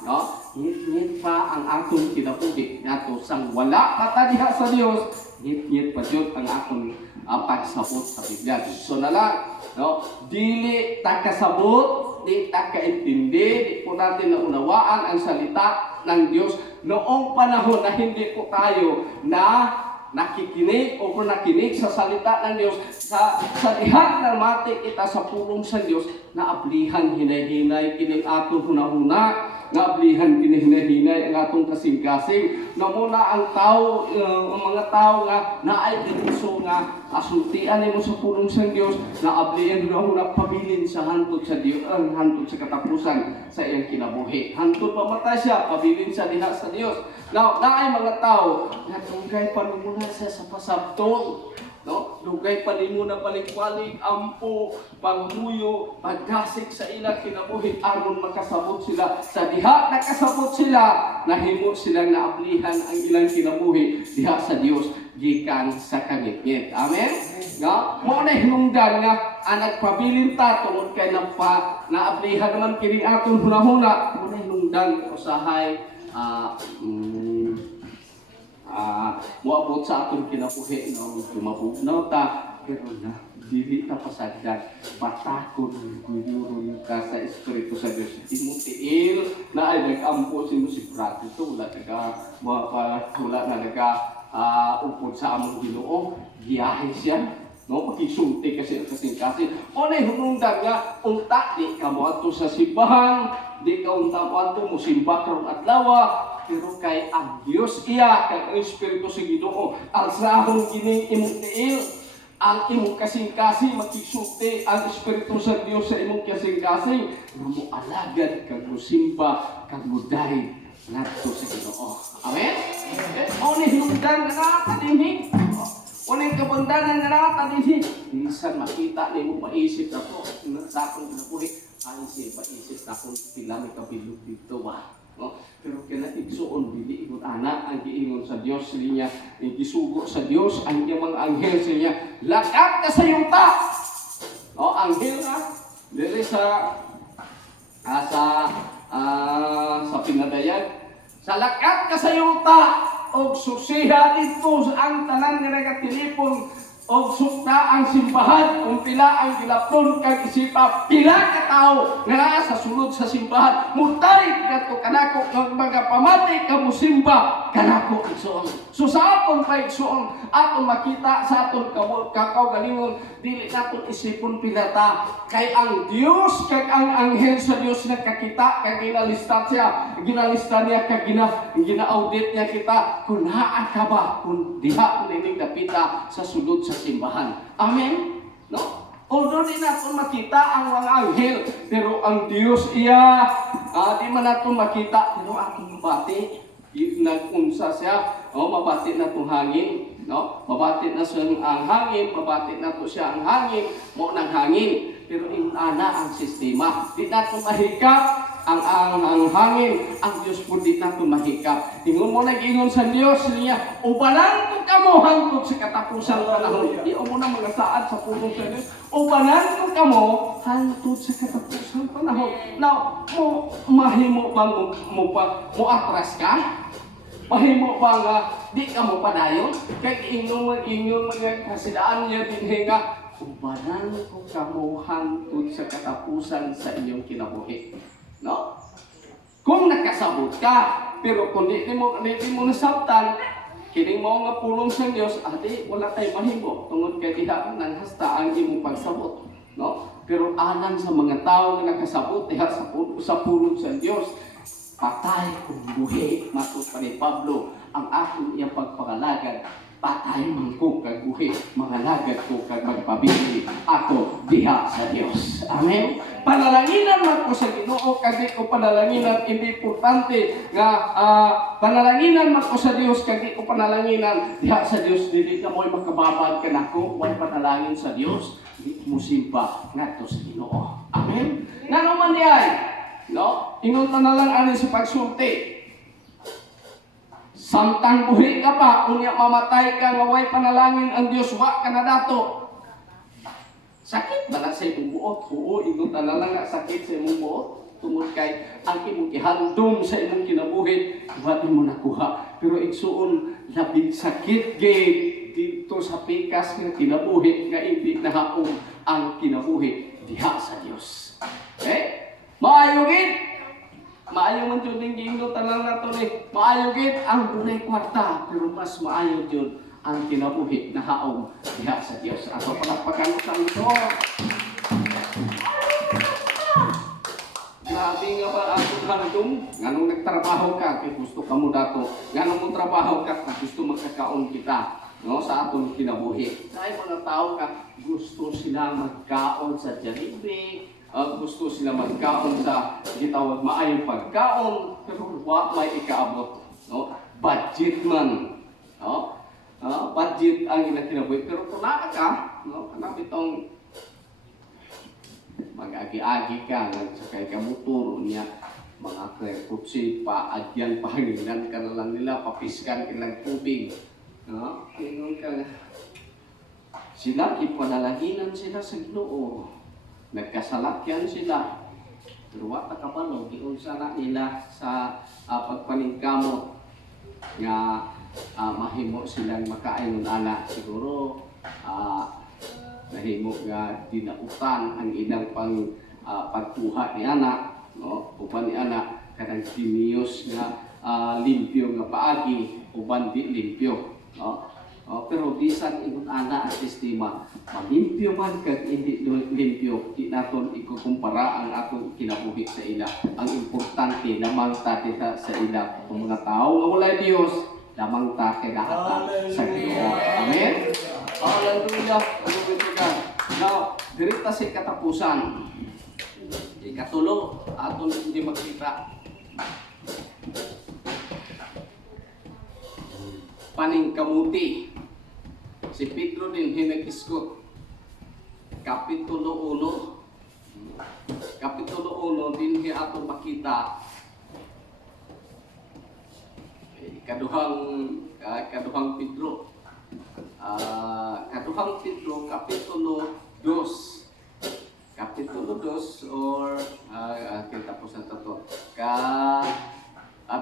no? Ngit-ngit pa ang atong kinabuhi nato sang wala pa ta diha sa Dios. Ngit-ngit pa jud ang atong pagsabot sa Biblia. So na lang, no? Dili ta kasabot, di ta kaintindi, di po natin naunawaan ang salita ng Diyos noong panahon na hindi po tayo na nakikinig o kung nakinig sa salita ng Diyos sa diha na mati kita sa pulong sa Diyos na ablihan hinay-hinay kining atong hunahuna nga ablihan hinay-hinay ang atong kasing-kasing na muna ang tao ang mga tao nga naay diniso nga asultian nimo sa pulong sa Diyos na ablihan hunahuna pabilin sa hantod sa Dios hantod sa katapusan sa iyang kinabuhi hantod pamatay siya pabilin sa diha sa Dios. Now, naay mga tao na dugay pa muna siya sa pasabtong, no? Dugay pa muna balik-balik, ampo, panghuyo, paggasik sa ilang kinabuhi aron makasabot sila. Sa diha nakasabot sila, nahimo silang naablihan ang ilang kinabuhi diha sa Dios gikan sa kangit-ngit. Amen? Nga, mo na hinungdan nga ang nagpabilin ta tungod kay naablihan naman kining aton hunahuna, mo na hinungdan usahay moabot sa atong kinabuhi no mabunaw ta pero na dili ta pasagdan patakon guyuron ka sa Espiritu sa Dios Timoteo na ay nag-ampo si Brad ito wala na upod sa among Ginoo giyahe siya no pakisulti kasi o na hunungdan nga unta di ka mo ato sa simbahan di ka unta mo ato mo simba karong adlaw pero kay ang Dios iya kay ang Espiritu sa Ginoo alsahon kini imong tiil ang imong kasing-kasing makisulti ang Espiritu sa Dios sa imong kasing-kasing nga mo alagad kag mo simba kag mo dahi ngadto sa Ginoo. Amen. O ni hinungdan na dinhi unang kabundanan na natin minsan makita ni mo maisip na po sa akong kinabuhi paisip na kung pila may kabilog dito ba no? Pero kinatigsoon dili ikot anak ang giingon sa Dios niya gisugo sa Dios ang iyang mga anghel sa niya lakat ka sa yuta no anghel na dili sa pinadayan sa lakat ka sa yuta og susiha dito ang tanan nga nagatilipon o o sukta ang simbahan kung pila ang gilapton kag isipa pila ka tawo nga naa sa sulod sa simbahan mutay kadto kanako ng mga pamatay ka musimba kanako igsoon. So sa aton pa igsoon aton makita sa aton kakaugalingon dili naton isipon pila ta kay ang Dios kag ang anghel sa Dios nakakita kag ginalista niya kag gina-audit niya kita kung naa ka ba kung diha nining dapita sa sulod sa simbahan. Amen? No? Although di natin makita ang mga anghel, pero ang Diyos iya, di man natin makita, pero atong mabati. Nag-unsa siya, mabati na itong hangin. No? Mabati na siya ang hangin, mabati na ito siya ang hangin, mo ng hangin. Pero inana ang sistema. Di natin mahikap ang hangin, ang Diyos po di natin mahikap. Ingon mo nag-ingon sa Diyos niya, ubanan ko kamo hangtod sa katapusan panahon. Di mo na mga saad sa pulong sa Diyos. Ubanan ko kamo hangtod sa katapusan panahon. Now, mahimo bang mo atras ka? Mahimo ba nga di ka mo padayon? Kaya ingon mga kasidaan niya din nga, ubanan ko kamo hangtod sa katapusan sa inyong kinabuhi. No? Kung nakasabot ka, pero kung di mo nasabtan, kining mo nga pulong sa Dios, adi wala tay mahimo tungod kay diha nang hasta ang imong pagsabot, no? Pero anan sa mga tawo nga nakasabot diha sa pulong sa Dios, patay kung buhi matud pa ni Pablo ang akong iyang pagpangalagad. Patay man ko kag buhi, mangalagad ko kag magpabili ako diha sa Dios. Amen. Panalanginan man ko sa Ginoo kag di ko panalanginan hindi importante nga panalanginan man ko sa Dios kag di ko panalanginan diha sa Dios dili ka mo'y makababad kanako way panalangin sa Dios di mo simba ngadto sa Ginoo. Amen. Ngano man diay? No? Ingon na lang ani sa pagsulti. Samtang buhi ka pa, unya mamatay ka nga way panalangin ang Dios wa ka na dato. Sakit ba na sa imong buot? Oo, ingon na lang nga sakit sa imong buot. Tungod kay ang imong ihandom sa imong kinabuhi, wa mo nakuha. Pero igsuon labing sakit gid dito sa pikas nga kinabuhi nga hindi nahaong ang kinabuhi diha sa Dios. Okay? Maayo gid. Maayo man jud ning giinggo tanan nato ni. Maayo gid ang dunay kwarta, pero mas maayo jud ang kinabuhi na haom diha sa Dios. Ato palakpakan sa Lord. Grabe nga ba ato handom? Nganong nagtrabaho ka kay gusto ka mo dato. Nganong mo trabaho ka kay gusto magkakaon kita, no, sa aton kinabuhi. Kay mga tao ka gusto sila magkaon sa Jollibee. Gusto sila magkaon sa gitawag maayong pagkaon, pero wa may ikaabot, no? Budget man, no? Budget ang kinabuhi, pero kung naa ka, no? Kanang itong mag-agi-agi ka, nagsakay ka motor niya, mga kutsi pa, agyan pahanginan ka na lang nila, papiskan ilang tubig, no? Ingon ka, sila ipanalaginan sila sa Ginoo. Nagkasalakyan sila. Pero wata kabalo, giunsa na nila sa pagpaningkamot nga mahimo silang makaingon ana. Siguro nahimo nga dinautan ang ilang pagtuha ni ana, no? Uban ni ana kanang tiniyos nga limpyo nga paagi, uban di limpyo, no? Pero bisan ingon ana ang sistema, malimpyo man kag hindi limpyo, di naton ikukumpara ang atong kinabuhi sa ila. Ang importante lamang ta kita sa ila. Kung mga tao nga walay Dios, lamang ta kay nakata sa Ginoo. Amen. Hallelujah. Hallelujah. Now, direkta sa katapusan. Ikatulo, aton hindi makita. Paningkamuti. Si Pedro din hinag-iskot. Kapitulo 1. Kapitulo 1 din atong makita. Kaduhang Pedro. Kaduhang Pedro, Kapitulo 2. Kapitulo 2 or kita po sa tato.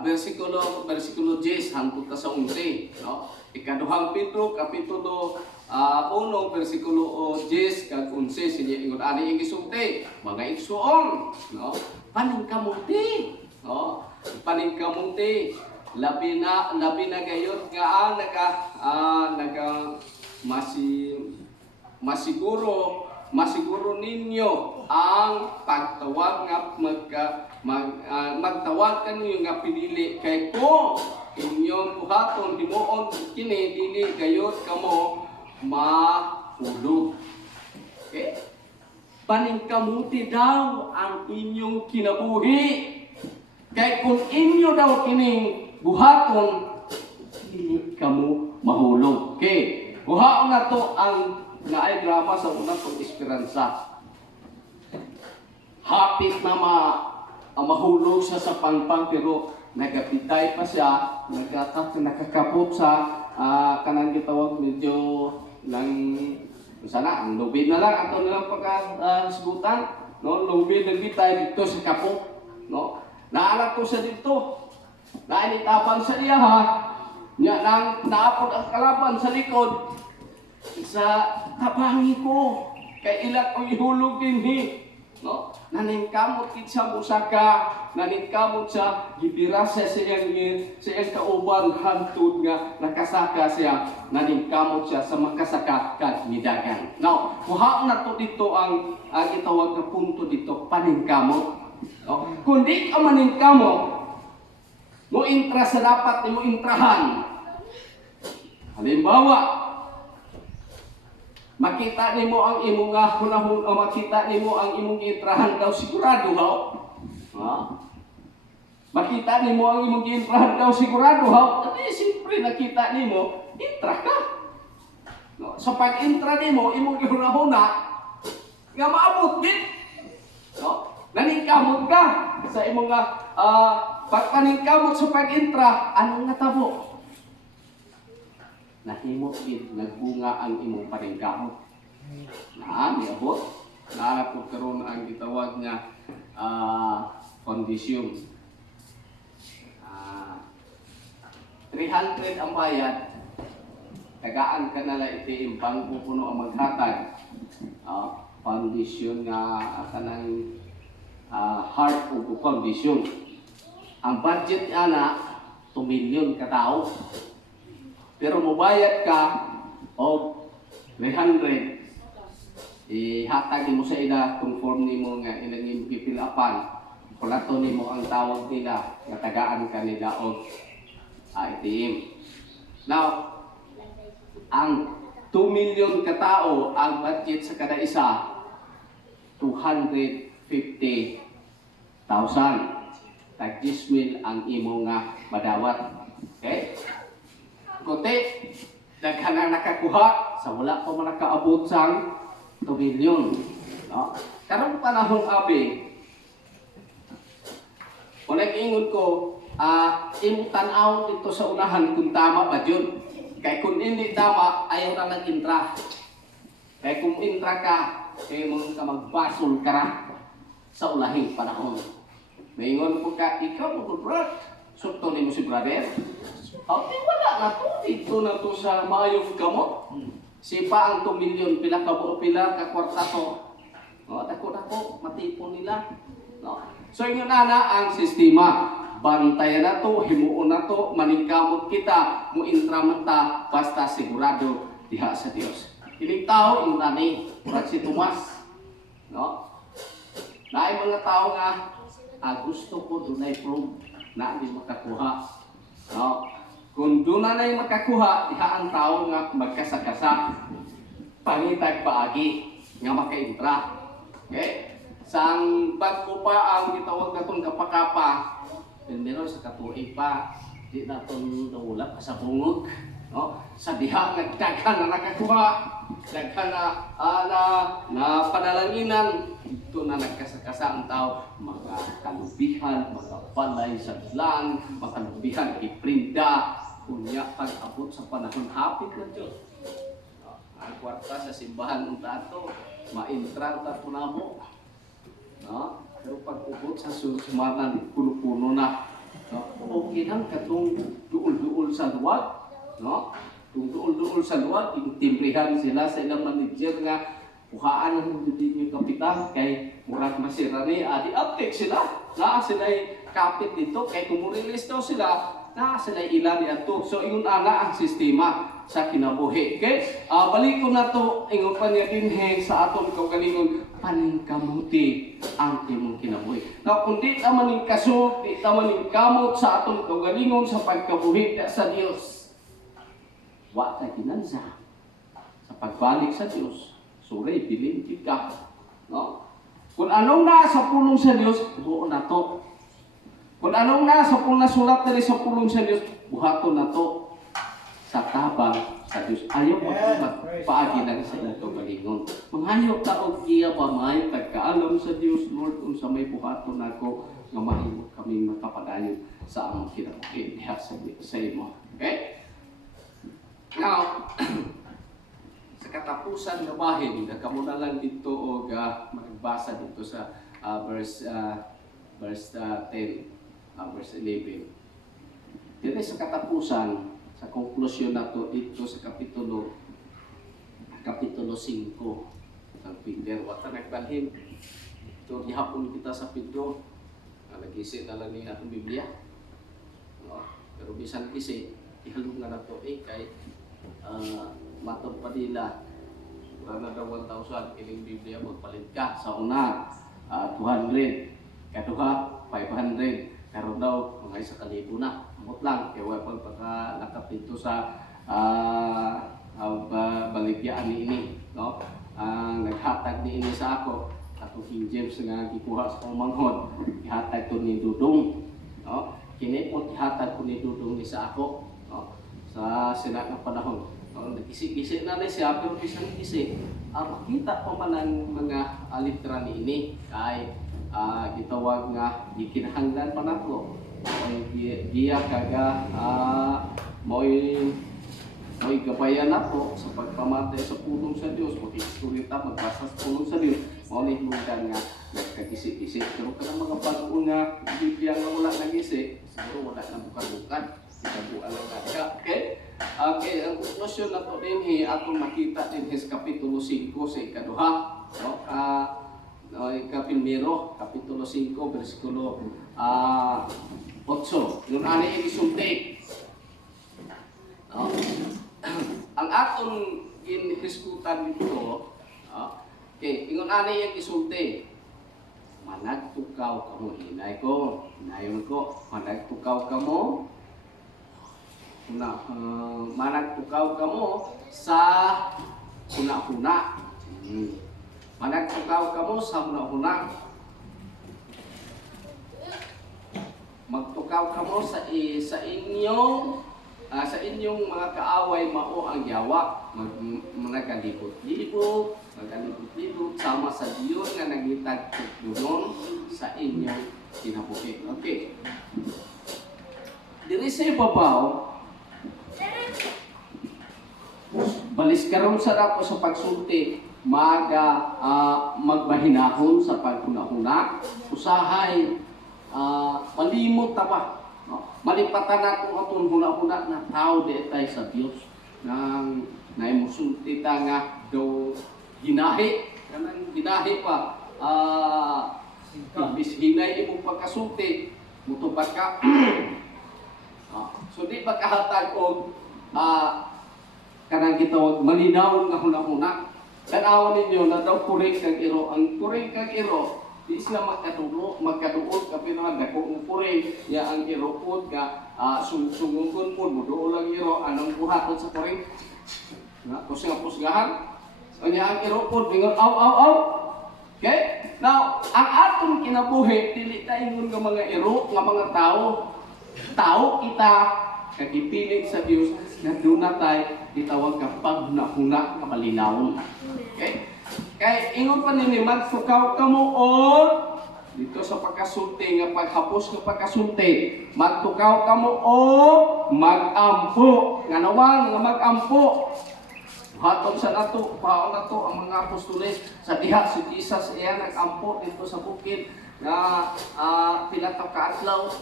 Versikulo 10 hangtod sa 11, no? Ikaduhang Pedro kapitulo 1 bersikulo 10 kag 11 sinya ingon ani ing gisulti mga igsuon no paningkamuti no paningkamuti labi na gayud nga naga masiguro ninyo ang pagtawag nga magtawag kanyo nga pinili kay ko inyong buhaton himuon kini dili gayud kamo mahulog. Okay? Paningkamuti daw ang inyong kinabuhi. Kay kung inyo daw kining buhaton, dili kamo mahulog. Okay? Buhaon na to ang naay drama sa unang pag-esperansa. Hapit na mahulog siya sa pangpang pero nagapitay pa siya, nakakapot sa kanang gitawag medyo lang sana ang lubid na lang ato nilang pagkasigutan no lubid nagbitay dito sa kapo no naanak ko sa dito nainitapan sa iya ha nya nang naapod ang kalaban sa likod sa tabangi ko kay ilat ang ihulog dinhi no naningkamot kit sa musaka naningkamot sa gibira sa siyang kauban hantud nga nakasaka siya naningkamot siya sa makasaka kag midagan now kuhaon na to dito ang itawag na punto dito paningkamot no kundi ka maningkamot mo intra sa dapat nimo intrahan halimbawa makita nimo ang imong hunahon o makita nimo ang imong gitrahan daw sigurado ha? Makita nimo ang imong gitrahan daw sigurado ha? Kasi siyempre nakita nimo, intra ka. No, sa pag-intra nimo imong gihunahuna nga maabot din. No? Naningkamot ka sa imong pagpaningkamot sa pag-intra, anong natabo? Nahimo gid nagbunga ang imong paningkamot. Niabot. Naapod karon ang gitawag nga kondisyon. 300 ang bayad. Tagaan ka na lang iti impang pupuno ang maghatag. Kondisyon nga kanang heart o kondisyon. Ang budget ana 2 million ka tao. Pero mubayad ka o 300 ihatag mo sa ila conform nimo nga ilang pipilapan kulato nimo ang tawag nila nga tagaan ka nila og ATM. Now ang 2 million ka tao ang budget sa kada isa 250,000 tag 10,000 ang imo nga madawat. Okay? Kote, daghan na nakakuha sa wala pa man nakaabot sang 2 million. No? Karong panahon abi, unang ingon ko, imong tan-aw dito sa unahan kung tama ba yun. Kay kung hindi tama, ayaw na nag-intra. Kay kung intra ka, kaya mo ka magbasol ka na sa ulahing panahon. Maingon po ka, ikaw mo bro, suntunin mo si brother. Okay, wala na to. Dito na to sa maayong gamot. Sipa ang 2 million, pila ka buo, pila ka kwarta to. No, dako-dako, matipon nila. No? So, yun na ang sistema. Bantayan na to, himuon na to, maningkamot kita, muintraman ta, basta sigurado diha sa Dios. Iling tao, yung tani, kurang si Tomas. No? Naay mga tao nga, gusto ko dunay proof na hindi makakuha. No? Kung doon na yung makakuha, diha ang tao nga magkasakasa, pangitag paagi, nga makaintra. Okay? Sang bago pa ang gitawag na itong kapakapa, pero sa katuig pa, di na itong nawala pa sa bungog. No? Sa diha, nagdaghan na nakakuha, daghan na panalanginan, ito na nagkasakasa ang tao, mga kalubihan, mga balay sa lang, mga kalubihan, iprinda, kunya pag-abot sa panahon hapit na Diyos. Ang kwarta sa simbahan ng tato, ma-intra ang tato na mo. No? Pero pag-ubot sa sumatan, puno-puno na. No? Okay lang katong duol-duol sa luwag. No? Kung duol-duol sa luwag, timbrihan sila sa ilang manager nga kuhaan ang hindi yung kapitan kay murag masira ni adi update sila na sila kapit dito kay kung release daw sila na sila ilan ni ato. So ingon ana ang sistema sa kinabuhi. Okay? Balik ko na to ingon pa niya dinhe sa atong kaugalingon paningkamuti ang imong kinabuhi. Now kung di ta maning kasug, di ta maning kamot sa atong kaugalingon sa pagkabuhi sa Dios. Wa ta kinansa sa pagbalik sa Dios. Sure, bilin ka. No? Kung anong nasa pulong sa Dios, buo na to. Kung anong nasa pulong sulat diri sa pulong sa Dios, buhaton na to sa tabang sa Dios. Ayaw magpumat paagi lang sa ito galingon. Mangayo ta og iya pa maayo pagkaalam sa Dios, Lord, unsa may buhaton nako nga mahimo kami makapadayon sa among kinabuhi diha sa imo. Okay? Now, sa katapusan ng bahin, kamo na lang dito o magbasa dito sa verse 10, verse 11. Dito sa katapusan, sa konklusyon na to dito sa kapitulo 5 ng Peter. Wata nagbalhin. Ito gihapon kita sa Pedro. Nag-isi na lang niya itong Biblia. Pero bisan isi, ihalong nga na to kay matod pa nila wala na daw 1,000 kiling Biblia magpalit ka sa una 200 kaduha 500 karon daw mga 1,000 na amot lang kaya wala pagpakalakap dito sa baligyan niini no naghatag niini sa ako King James nga gikuha sa pamanghod ihatag to ni Dudong no kini po ihatag ko ni Dudong ni sa ako no sa sila ng panahon. Nagkisi-kisi na siya, pero bisan kisi. Makita pa man ang mga litra ni ini kay gitawag nga gikinahanglan pa nako. Giya kaga mo'y gabayan nako sa pagpamatay sa pulong sa Dios. Makikita magbasa sa pulong sa Dios. Mao ni hunggan nga nagkakisi-kisi. Pero kanang mga bago nga Biblia nga wala nagisi, siguro wala na bukan-bukan. Itabuan lang natin. Okay? Okay, ang konklusyon na ito din atong makita din sa Kapitulo 5 sa ikaduha. No? Kapilmero, Kapitulo 5, versikulo 8. Yung ano yung isulti. No? Ang atong inhiskutan dito, okay, yung ano yung isulti. Managtukaw ka mo, hinay ko. Hinayon ko, managtukaw ka mo. Managtukaw ka mo sa huna-huna. Managtukaw ka mo sa huna-huna. Magtukaw ka mo sa inyong mga kaaway mao ang yawa. Nagalibot-libot, sama sa Dios nga nagitag tulong sa inyong kinabuhi. Okay. Diri sa ibabaw, balis karon sa dako sa pagsulti magbahinahon sa paghuna-huna usahay malimot ta ba no? Malipatan ako atong huna-huna na tao di tay sa Dios nang naimusulti ta nga do hinahi kanang hinahi pa bis hinay imong pagkasulti mutubag ka. So di pagkahatag og kanang gitawag malinaw nga huna-huna. Tanawan ninyo na daw kuring kag iro. Ang kuring kag iro, di sila magkaduot kapin naman dako kuring ya ang iro pod nga sungungon pod muduol ang iro anong buhaton sa kuring. Na pusgahan. Anya ang iro pod bingon aw. Okay? Now, ang atong kinabuhi dili ta ingon nga mga iro, nga mga tao kita kagipilit sa Dios nga dunatay itawag ka paghuna-huna nga malinawon. Okay? Kay ingon pa nini magtukaw kamo dito sa pagkasulti nga paghapos nga pagkasulti magtukaw kamo magampo nga naman nga magampo. Hatod sa nato, paon na to ang mga apostoles sa diha si Jesus iya nag-ampo dito sa bukid nga pila ka adlaw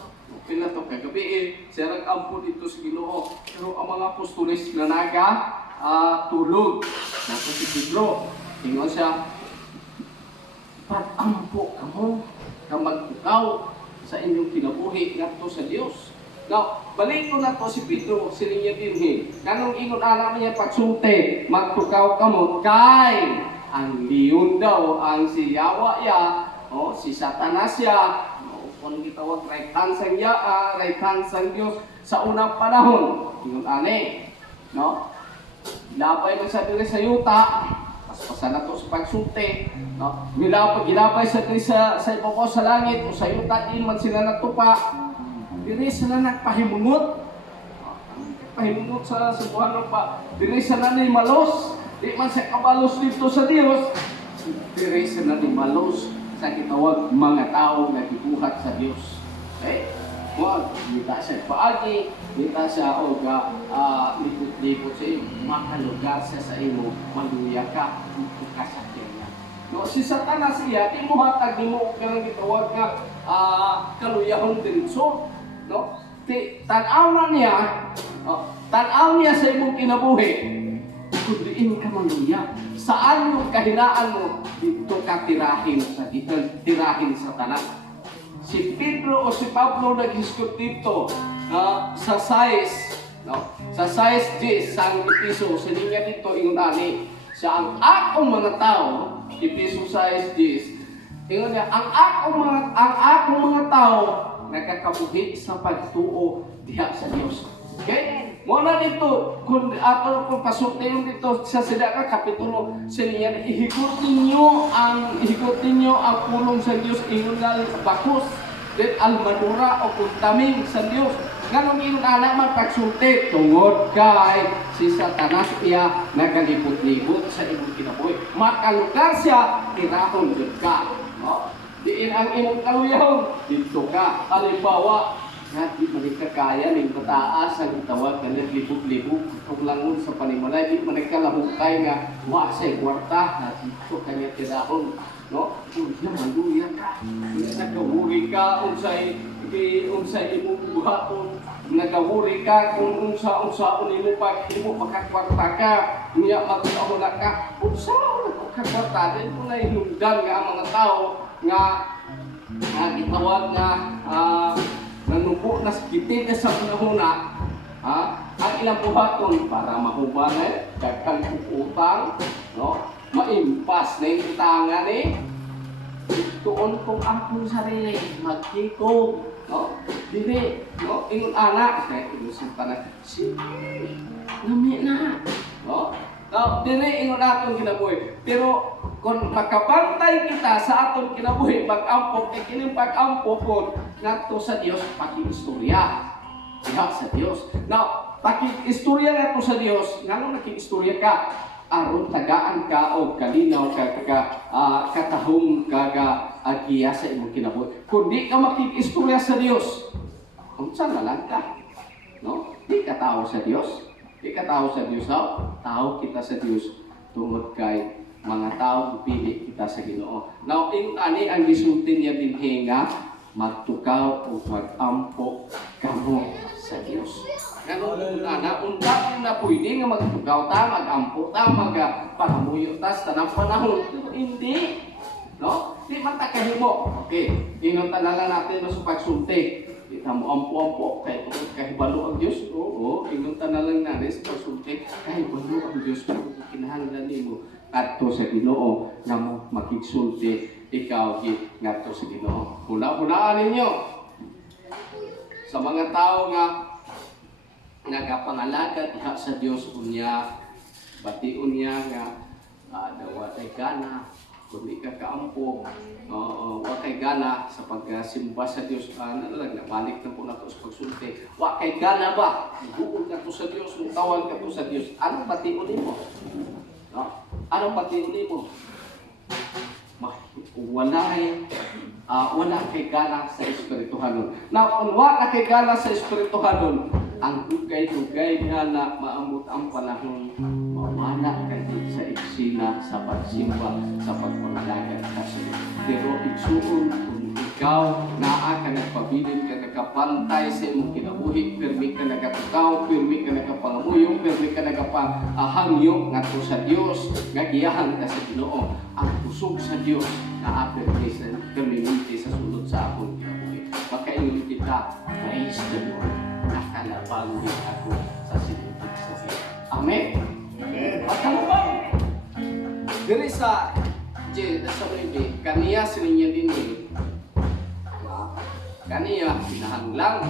Pila to kagabi siya nag-ampo dito sa Ginoo. Pero ang mga apostoles na tulog. Nato si Pedro, ingon siya, pag-ampo kamo na magtukaw sa inyong kinabuhi ngadto sa Dios. Now, balik ko na to si Pedro, sininya dinhi. Kanong ingon alam niya pagsulti, magtukaw kamo kay ang liyon daw ang si Yawa ya, si Satanas ya, kung gitawag right hand sang right hand sang Dios sa unang panahon. Ingon ani, no? Gilapay man sa diri sa yuta, paspasan na to sa pagsulti, no? Gilapay sa diri sa ibabaw sa langit o sa yuta din man sila natupa. Diri sila nagpahimungot. Pahimungot sa buwan pa. Diri sila ni malos. Di man sa kabalos dito sa Dios. Diri sila ni malos sa kitawag mga tao na gibuhat sa Dios. Okay? Wag, kita siya paagi, kita siya o likot-likot sa iyo, makalugar siya sa iyo, maluya ka, dito ka sa kanya. No, si Satanas iya, di mo hatag, di mo karang gitawag nga kaluyahon diritso. No? Tanaw na niya, tanaw niya sa imong kinabuhi, kung diin ka maluya, saan yung kahinaan mo, dito ka tirahin sa tanas. Si Pedro o si Pablo nag-hiskot dito sa size, no? Sa size 10 sang Episo, sa linya dito ingon ani, sa ang akong mga tao, Episo size 10, ingon niya, ang akong mga tao nagkakabuhi sa pagtuo diha sa Dios. Okay? Muna dito, kung pasok na yung dito sa Sidaka Kapitulo, siniyan, ihigutin nyo ang pulong sa Diyos, ingon galing bakos, then almadura o kuntaming sa Diyos. Ganong ingon anak man pagsulti, tungod kay si Satanas iya nagalibot-libot sa imong kinabuhi. Makalugar siya, tirahon din ka. No? Diin ang imong kaluyahon, dito ka. Halimbawa, nga di manikakaya ng mataas ang itawag na libog-libog kung langon sa panimalay, di manikalahukay nga wasay kwarta na dito kanya tirahon, no? Kung siya maluya ka, nagawuri ka unsay imong buhaton, nagawuri ka kung unsa-unsaon imo makakwarta ka, niya magkauna ka, unsaon makakwarta, din mo na hinungdan nga ang mga tao nga itawag nga nanubo na kitid sa panahona, ang ilang buhaton para mahubanay, dagkang utang, no? Maimpas na yung utangan tuon kong akong sarili, magkikog, no? Dili, no? Ingon anak, kaya inusin pa na, sige, nami na, no? No, dili ingon atong kinabuhi. Pero kung makabantay kita sa atong kinabuhi, pag-ampok, kining pag-ampok po ngadto sa Dios, paki-istorya. Diha sa Dios. Now, paki-istorya ngadto sa Dios, ngano naki-istorya ka? Aron tagaan ka o kalinaw katahong agiya sa imong kinabuhi. Kung di ka makikistorya sa Dios, unsa na lang ka? No? Di ka tao sa Dios. Di ka tao sa Dios, no? Tao kita sa Dios tungod kay mga tao pipili kita sa Ginoo. Now, ani ang gisulti niya dinhi nga magtukaw o mag-ampo kamo sa Dios. Ganun unta na pwede nga magtukaw ta, mag-ampo ta, magpahamuyo ta sa tanang panahon. Hindi. No? Di man ta kahimo. Okay. Ingon ta na lang natin sa pagsulti. Di ta mo ampo-ampo kay kahibalo ang Dios. Oo, ingon ta na lang natin sa pagsulti. Kahibalo ang Dios kung kinahanglan nimo adto sa Ginoo nga mo makigsulti ikaw ngadto sa Ginoo. Huna-hunaan ninyo sa mga tao nga nagapangalaga diha sa Dios unya, bation niya nga watay gana kundi ka kaampo, watay gana sa pagsimba sa Dios. Nabalik na po na ito sa pagsulti. Watay gana ba? Buod ka to sa Dios, tawag ka to sa Dios. Anong bation mo? No? Anong bation mo? Wala kay gana sa espirituhanon. Now, kung wala kay gana sa espirituhanon, ang dugay-dugay nga na maamot ang panahon, mawala ka sa eksena, sa pagsimba, sa pagpangalaga ka sa Diyos. Pero igsuon kung ikaw naa ka nagpabilin ka nakapantay sa imong kinabuhi, pirmi ka nagatukaw, pirmi ka nagapangamuyo, pirmi ka nagapahangyo ngadto sa Dios, nga giyahan ka sa Ginoo. Ang kusog sa Dios naa pirmi sa permanente sa sulod sa akong kinabuhi. Makaingon kita, praise the Lord, nakalabang din ako sa sinubig sa siya. Amen. Pagkalubang. Diri sa baby, kaniya sininya din kaniya pinahanglang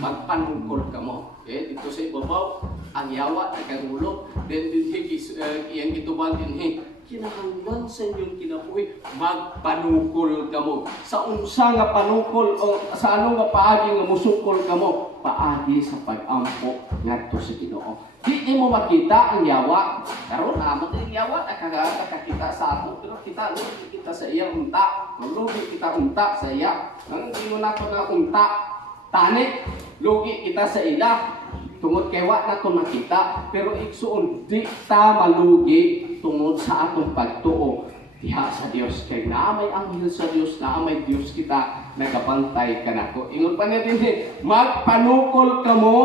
magpanungkol ka mo. Dito sa ibabaw, ang yawa na kagulo, then iyang gituban din kinahanglan sa inyong kinabuhi, magpanukol ka mo. Sa unsa nga panukol o sa ano nga paagi nga musukol ka mo, paagi sa pag-ampo ngadto sa Ginoo. Di mo makita ang yawa. Karon amo din yawa nakakita sa ato, pero kita lugi kita sa iya unta. Lugi kita unta sa iya. Ang gino na ko na unta tani, lugi kita sa ila. Tungod kay wa nato makita, pero igsuon di ta malugi tungod sa atong pagtuo diha sa Dios. Kay naamay anghel sa Dios, naamay Dios kita nagabantay kanako. Ingon pa niya din, magpanukol ka mo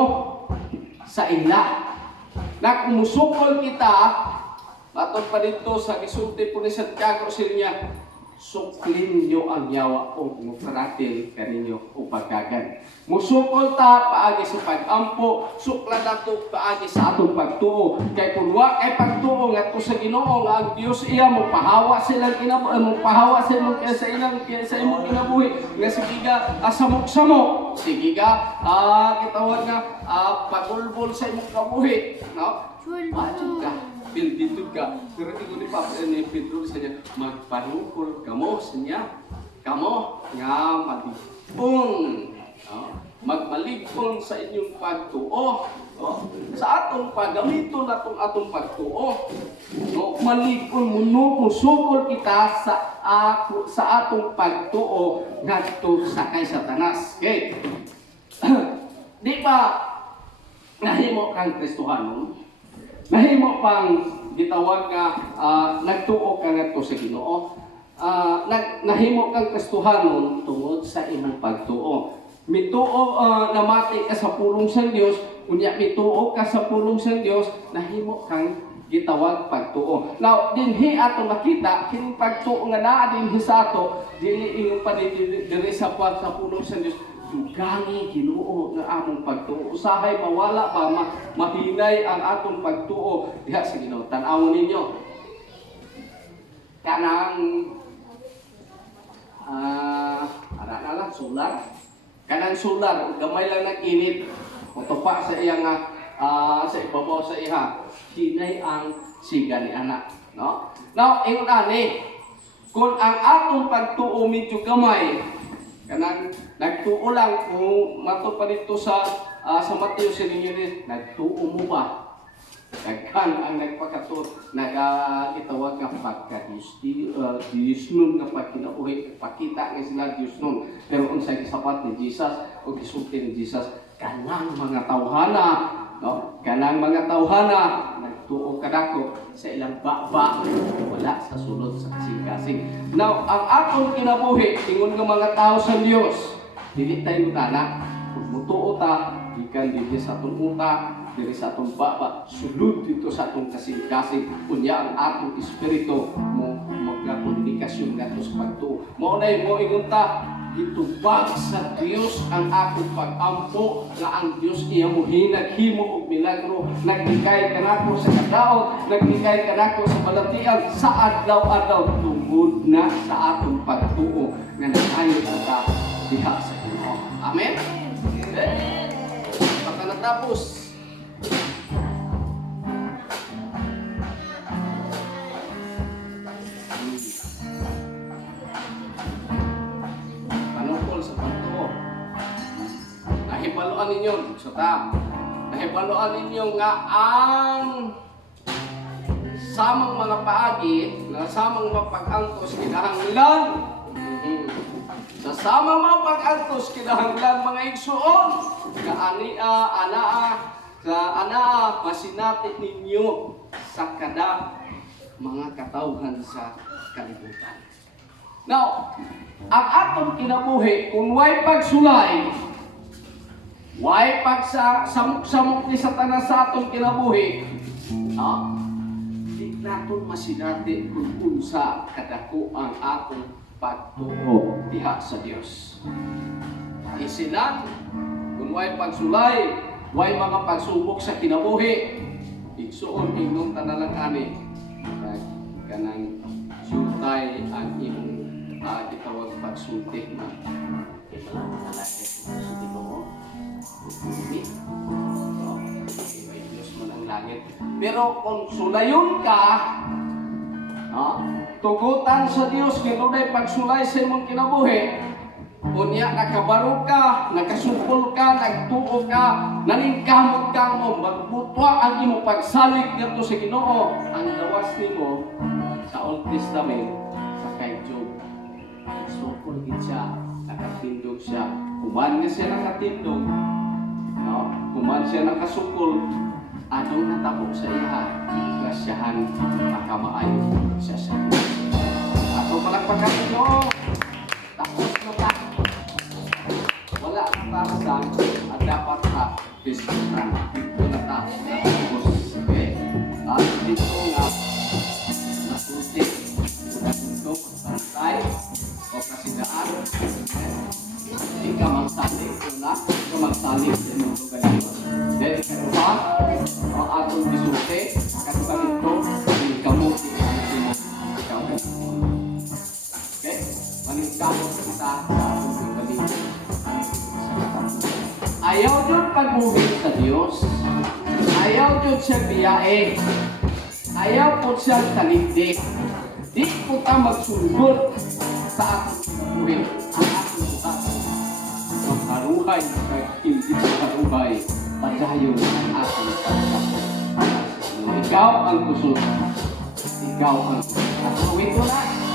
sa ila. Na kung musukol kita, matod pa dito sa gisulti po ni Santiago sa niya, suklin nyo ang yawa o muparatil kaninyo o pagkagan. Musukol ta paagi sa pag-ampo, sukla nato paagi sa atong pagtuo. Kay kung wa kay pagtuo ngadto sa Ginoo nga ang Dios iya mo pahawa silang pahawa sa imong sa imong kinabuhi nga sige ga samok-samok, sige ga gitawag nga pagulbol sa imong kabuhi, no? Wajib ka. Dito ka. Pero ito ni Papa ni Pedro sa niya, magpanukol kamo sa niya. Kamo nga maligpong. Magmaligpong sa inyong pagtuo. Sa atong paggamiton natong atong pagtuo. Maligpong musukol kita sa atong pagtuo ngadto sa kay Satanas. Okay? Di ba nahimo kang Kristohanon? Nahimo pang gitawag nga nagtuo ka ngadto sa Ginoo. Nahimo kang Kristohanon tungod sa imong pagtuo. Mituo namati ka sa pulong sa Dios, unya mituo ka sa pulong sa Dios, nahimo kang gitawag pagtuo. Now dinhi ato makita kining pagtuo nga naa dinhi sa ato, dili ingon pa diri sa pulong sa Dios. Dugangi Ginoo nga among pagtuo. Usahay mawala ba mahinay ang atong pagtuo diha sa Ginoo. Tan-awon ninyo. Kanang ana lang solar. Kanang solar gamay lang nag init. Tupa sa iya nga sa ibabaw sa iha. Hinay ang siga ni anak, no? Now ingon ani kung ang atong pagtuo medyo gamay kanang nagtuo lang kung mato pa dito sa Mateo sa ninyo din, nagtuo mo ba? Daghan ang nagpakatuo, itawag nga pagka-Diyos nun nga pagkinabuhi, pakita nga sila Diyos nun. Pero kung sa gisapat ni Jesus o gisulti ni Jesus, kanang mga tawhana, no? Kanang mga tawhana, nagtuo kadako sa ilang baba, wala sa sulod sa kasing-kasing. Now, ang atong kinabuhi, ingon nga mga tao sa Dios, dili tayo mutana, kung mutuo ta, gikan dito sa atong uta, diri sa atong baba, sulod dito sa atong kasing-kasing, kunya ang atong espiritu mo magkakomunikasyon ngadto sa pagtuo. Mao nay mo ingon ta, itubag sa Dios ang akong pag-ampo nga ang Dios iya mo hinaghimo og milagro, nagbigay kanako sa kadaot, nagbigay kanako sa balatian sa adlaw-adlaw tungod na sa atong pagtuo nga nagayod ta diha sa Ginoo. Amen. Pagka natapos sa pagtuo. Nahibaluan ninyo, nahibaluan ninyo nga ang samang mga paagi, na samang mga pag-angkos kinahanglan. Sa samang mga pag-angkos kinahanglan mga igsuon, nga anaa masinati ninyo sa kada mga katawhan sa kalibutan. Now, ang atong kinabuhi, kung way pagsulay, way samok-samok ni Satanas sa atong kinabuhi, di natin masinati kung unsa kadako ang atong pagtuo diha sa Dios. Isinan, kung way pagsulay, way mga pagsubok sa kinabuhi, igsuon ingnon tanalang ani, kanang sultay ang imong itawag pagsulti na ibalang nalaki sa Ginoo. May Diyos mo ng langit. Pero kung sulayon ka, tugutan sa Diyos, kinunay pagsulay sa imong kinabuhi, unya nakabaro ka, nakasupol ka, nagtuo ka, naningkamot ka mo, magbutwa ang imong pagsalig dito sa Ginoo. Ang gawas nimo sa Old Testament, sa kay Job, nagsupol gid siya, nakatindog siya. Kuman nga siya nakatindog, kuman siya nakasupol, anong natabo sa iya? Grasyahan, makamaayo siya sa Diyos. Ato palagpagan ninyo, tapos mo ka. Wala ang tarasan at dapat ka biskutan. Ito na tayo na tapos. Okay? At dito nga, nasutik, nasuntok, pantay, o kasidaan. Hindi ka magsalig. Una, ikaw magsalig sa inyong lugar Diyos. Then, ikaw ang atong bisuke, katugang ito, hindi kamuti ang inyong ikaw. Okay? Maningkamot kita sa atong gamitin. Ayaw dyan pagbuhin sa Diyos. Ayaw dyan siya biyae. Ayaw po siya talindig. Di po ta magsulgot sa atong pagbuhin. Ang atong bukas. Magkaruhay, hindi magkaruhay. Padayon ang atong pagbuhin. Ikaw ang kusog. Ikaw ang kusog. At ito na.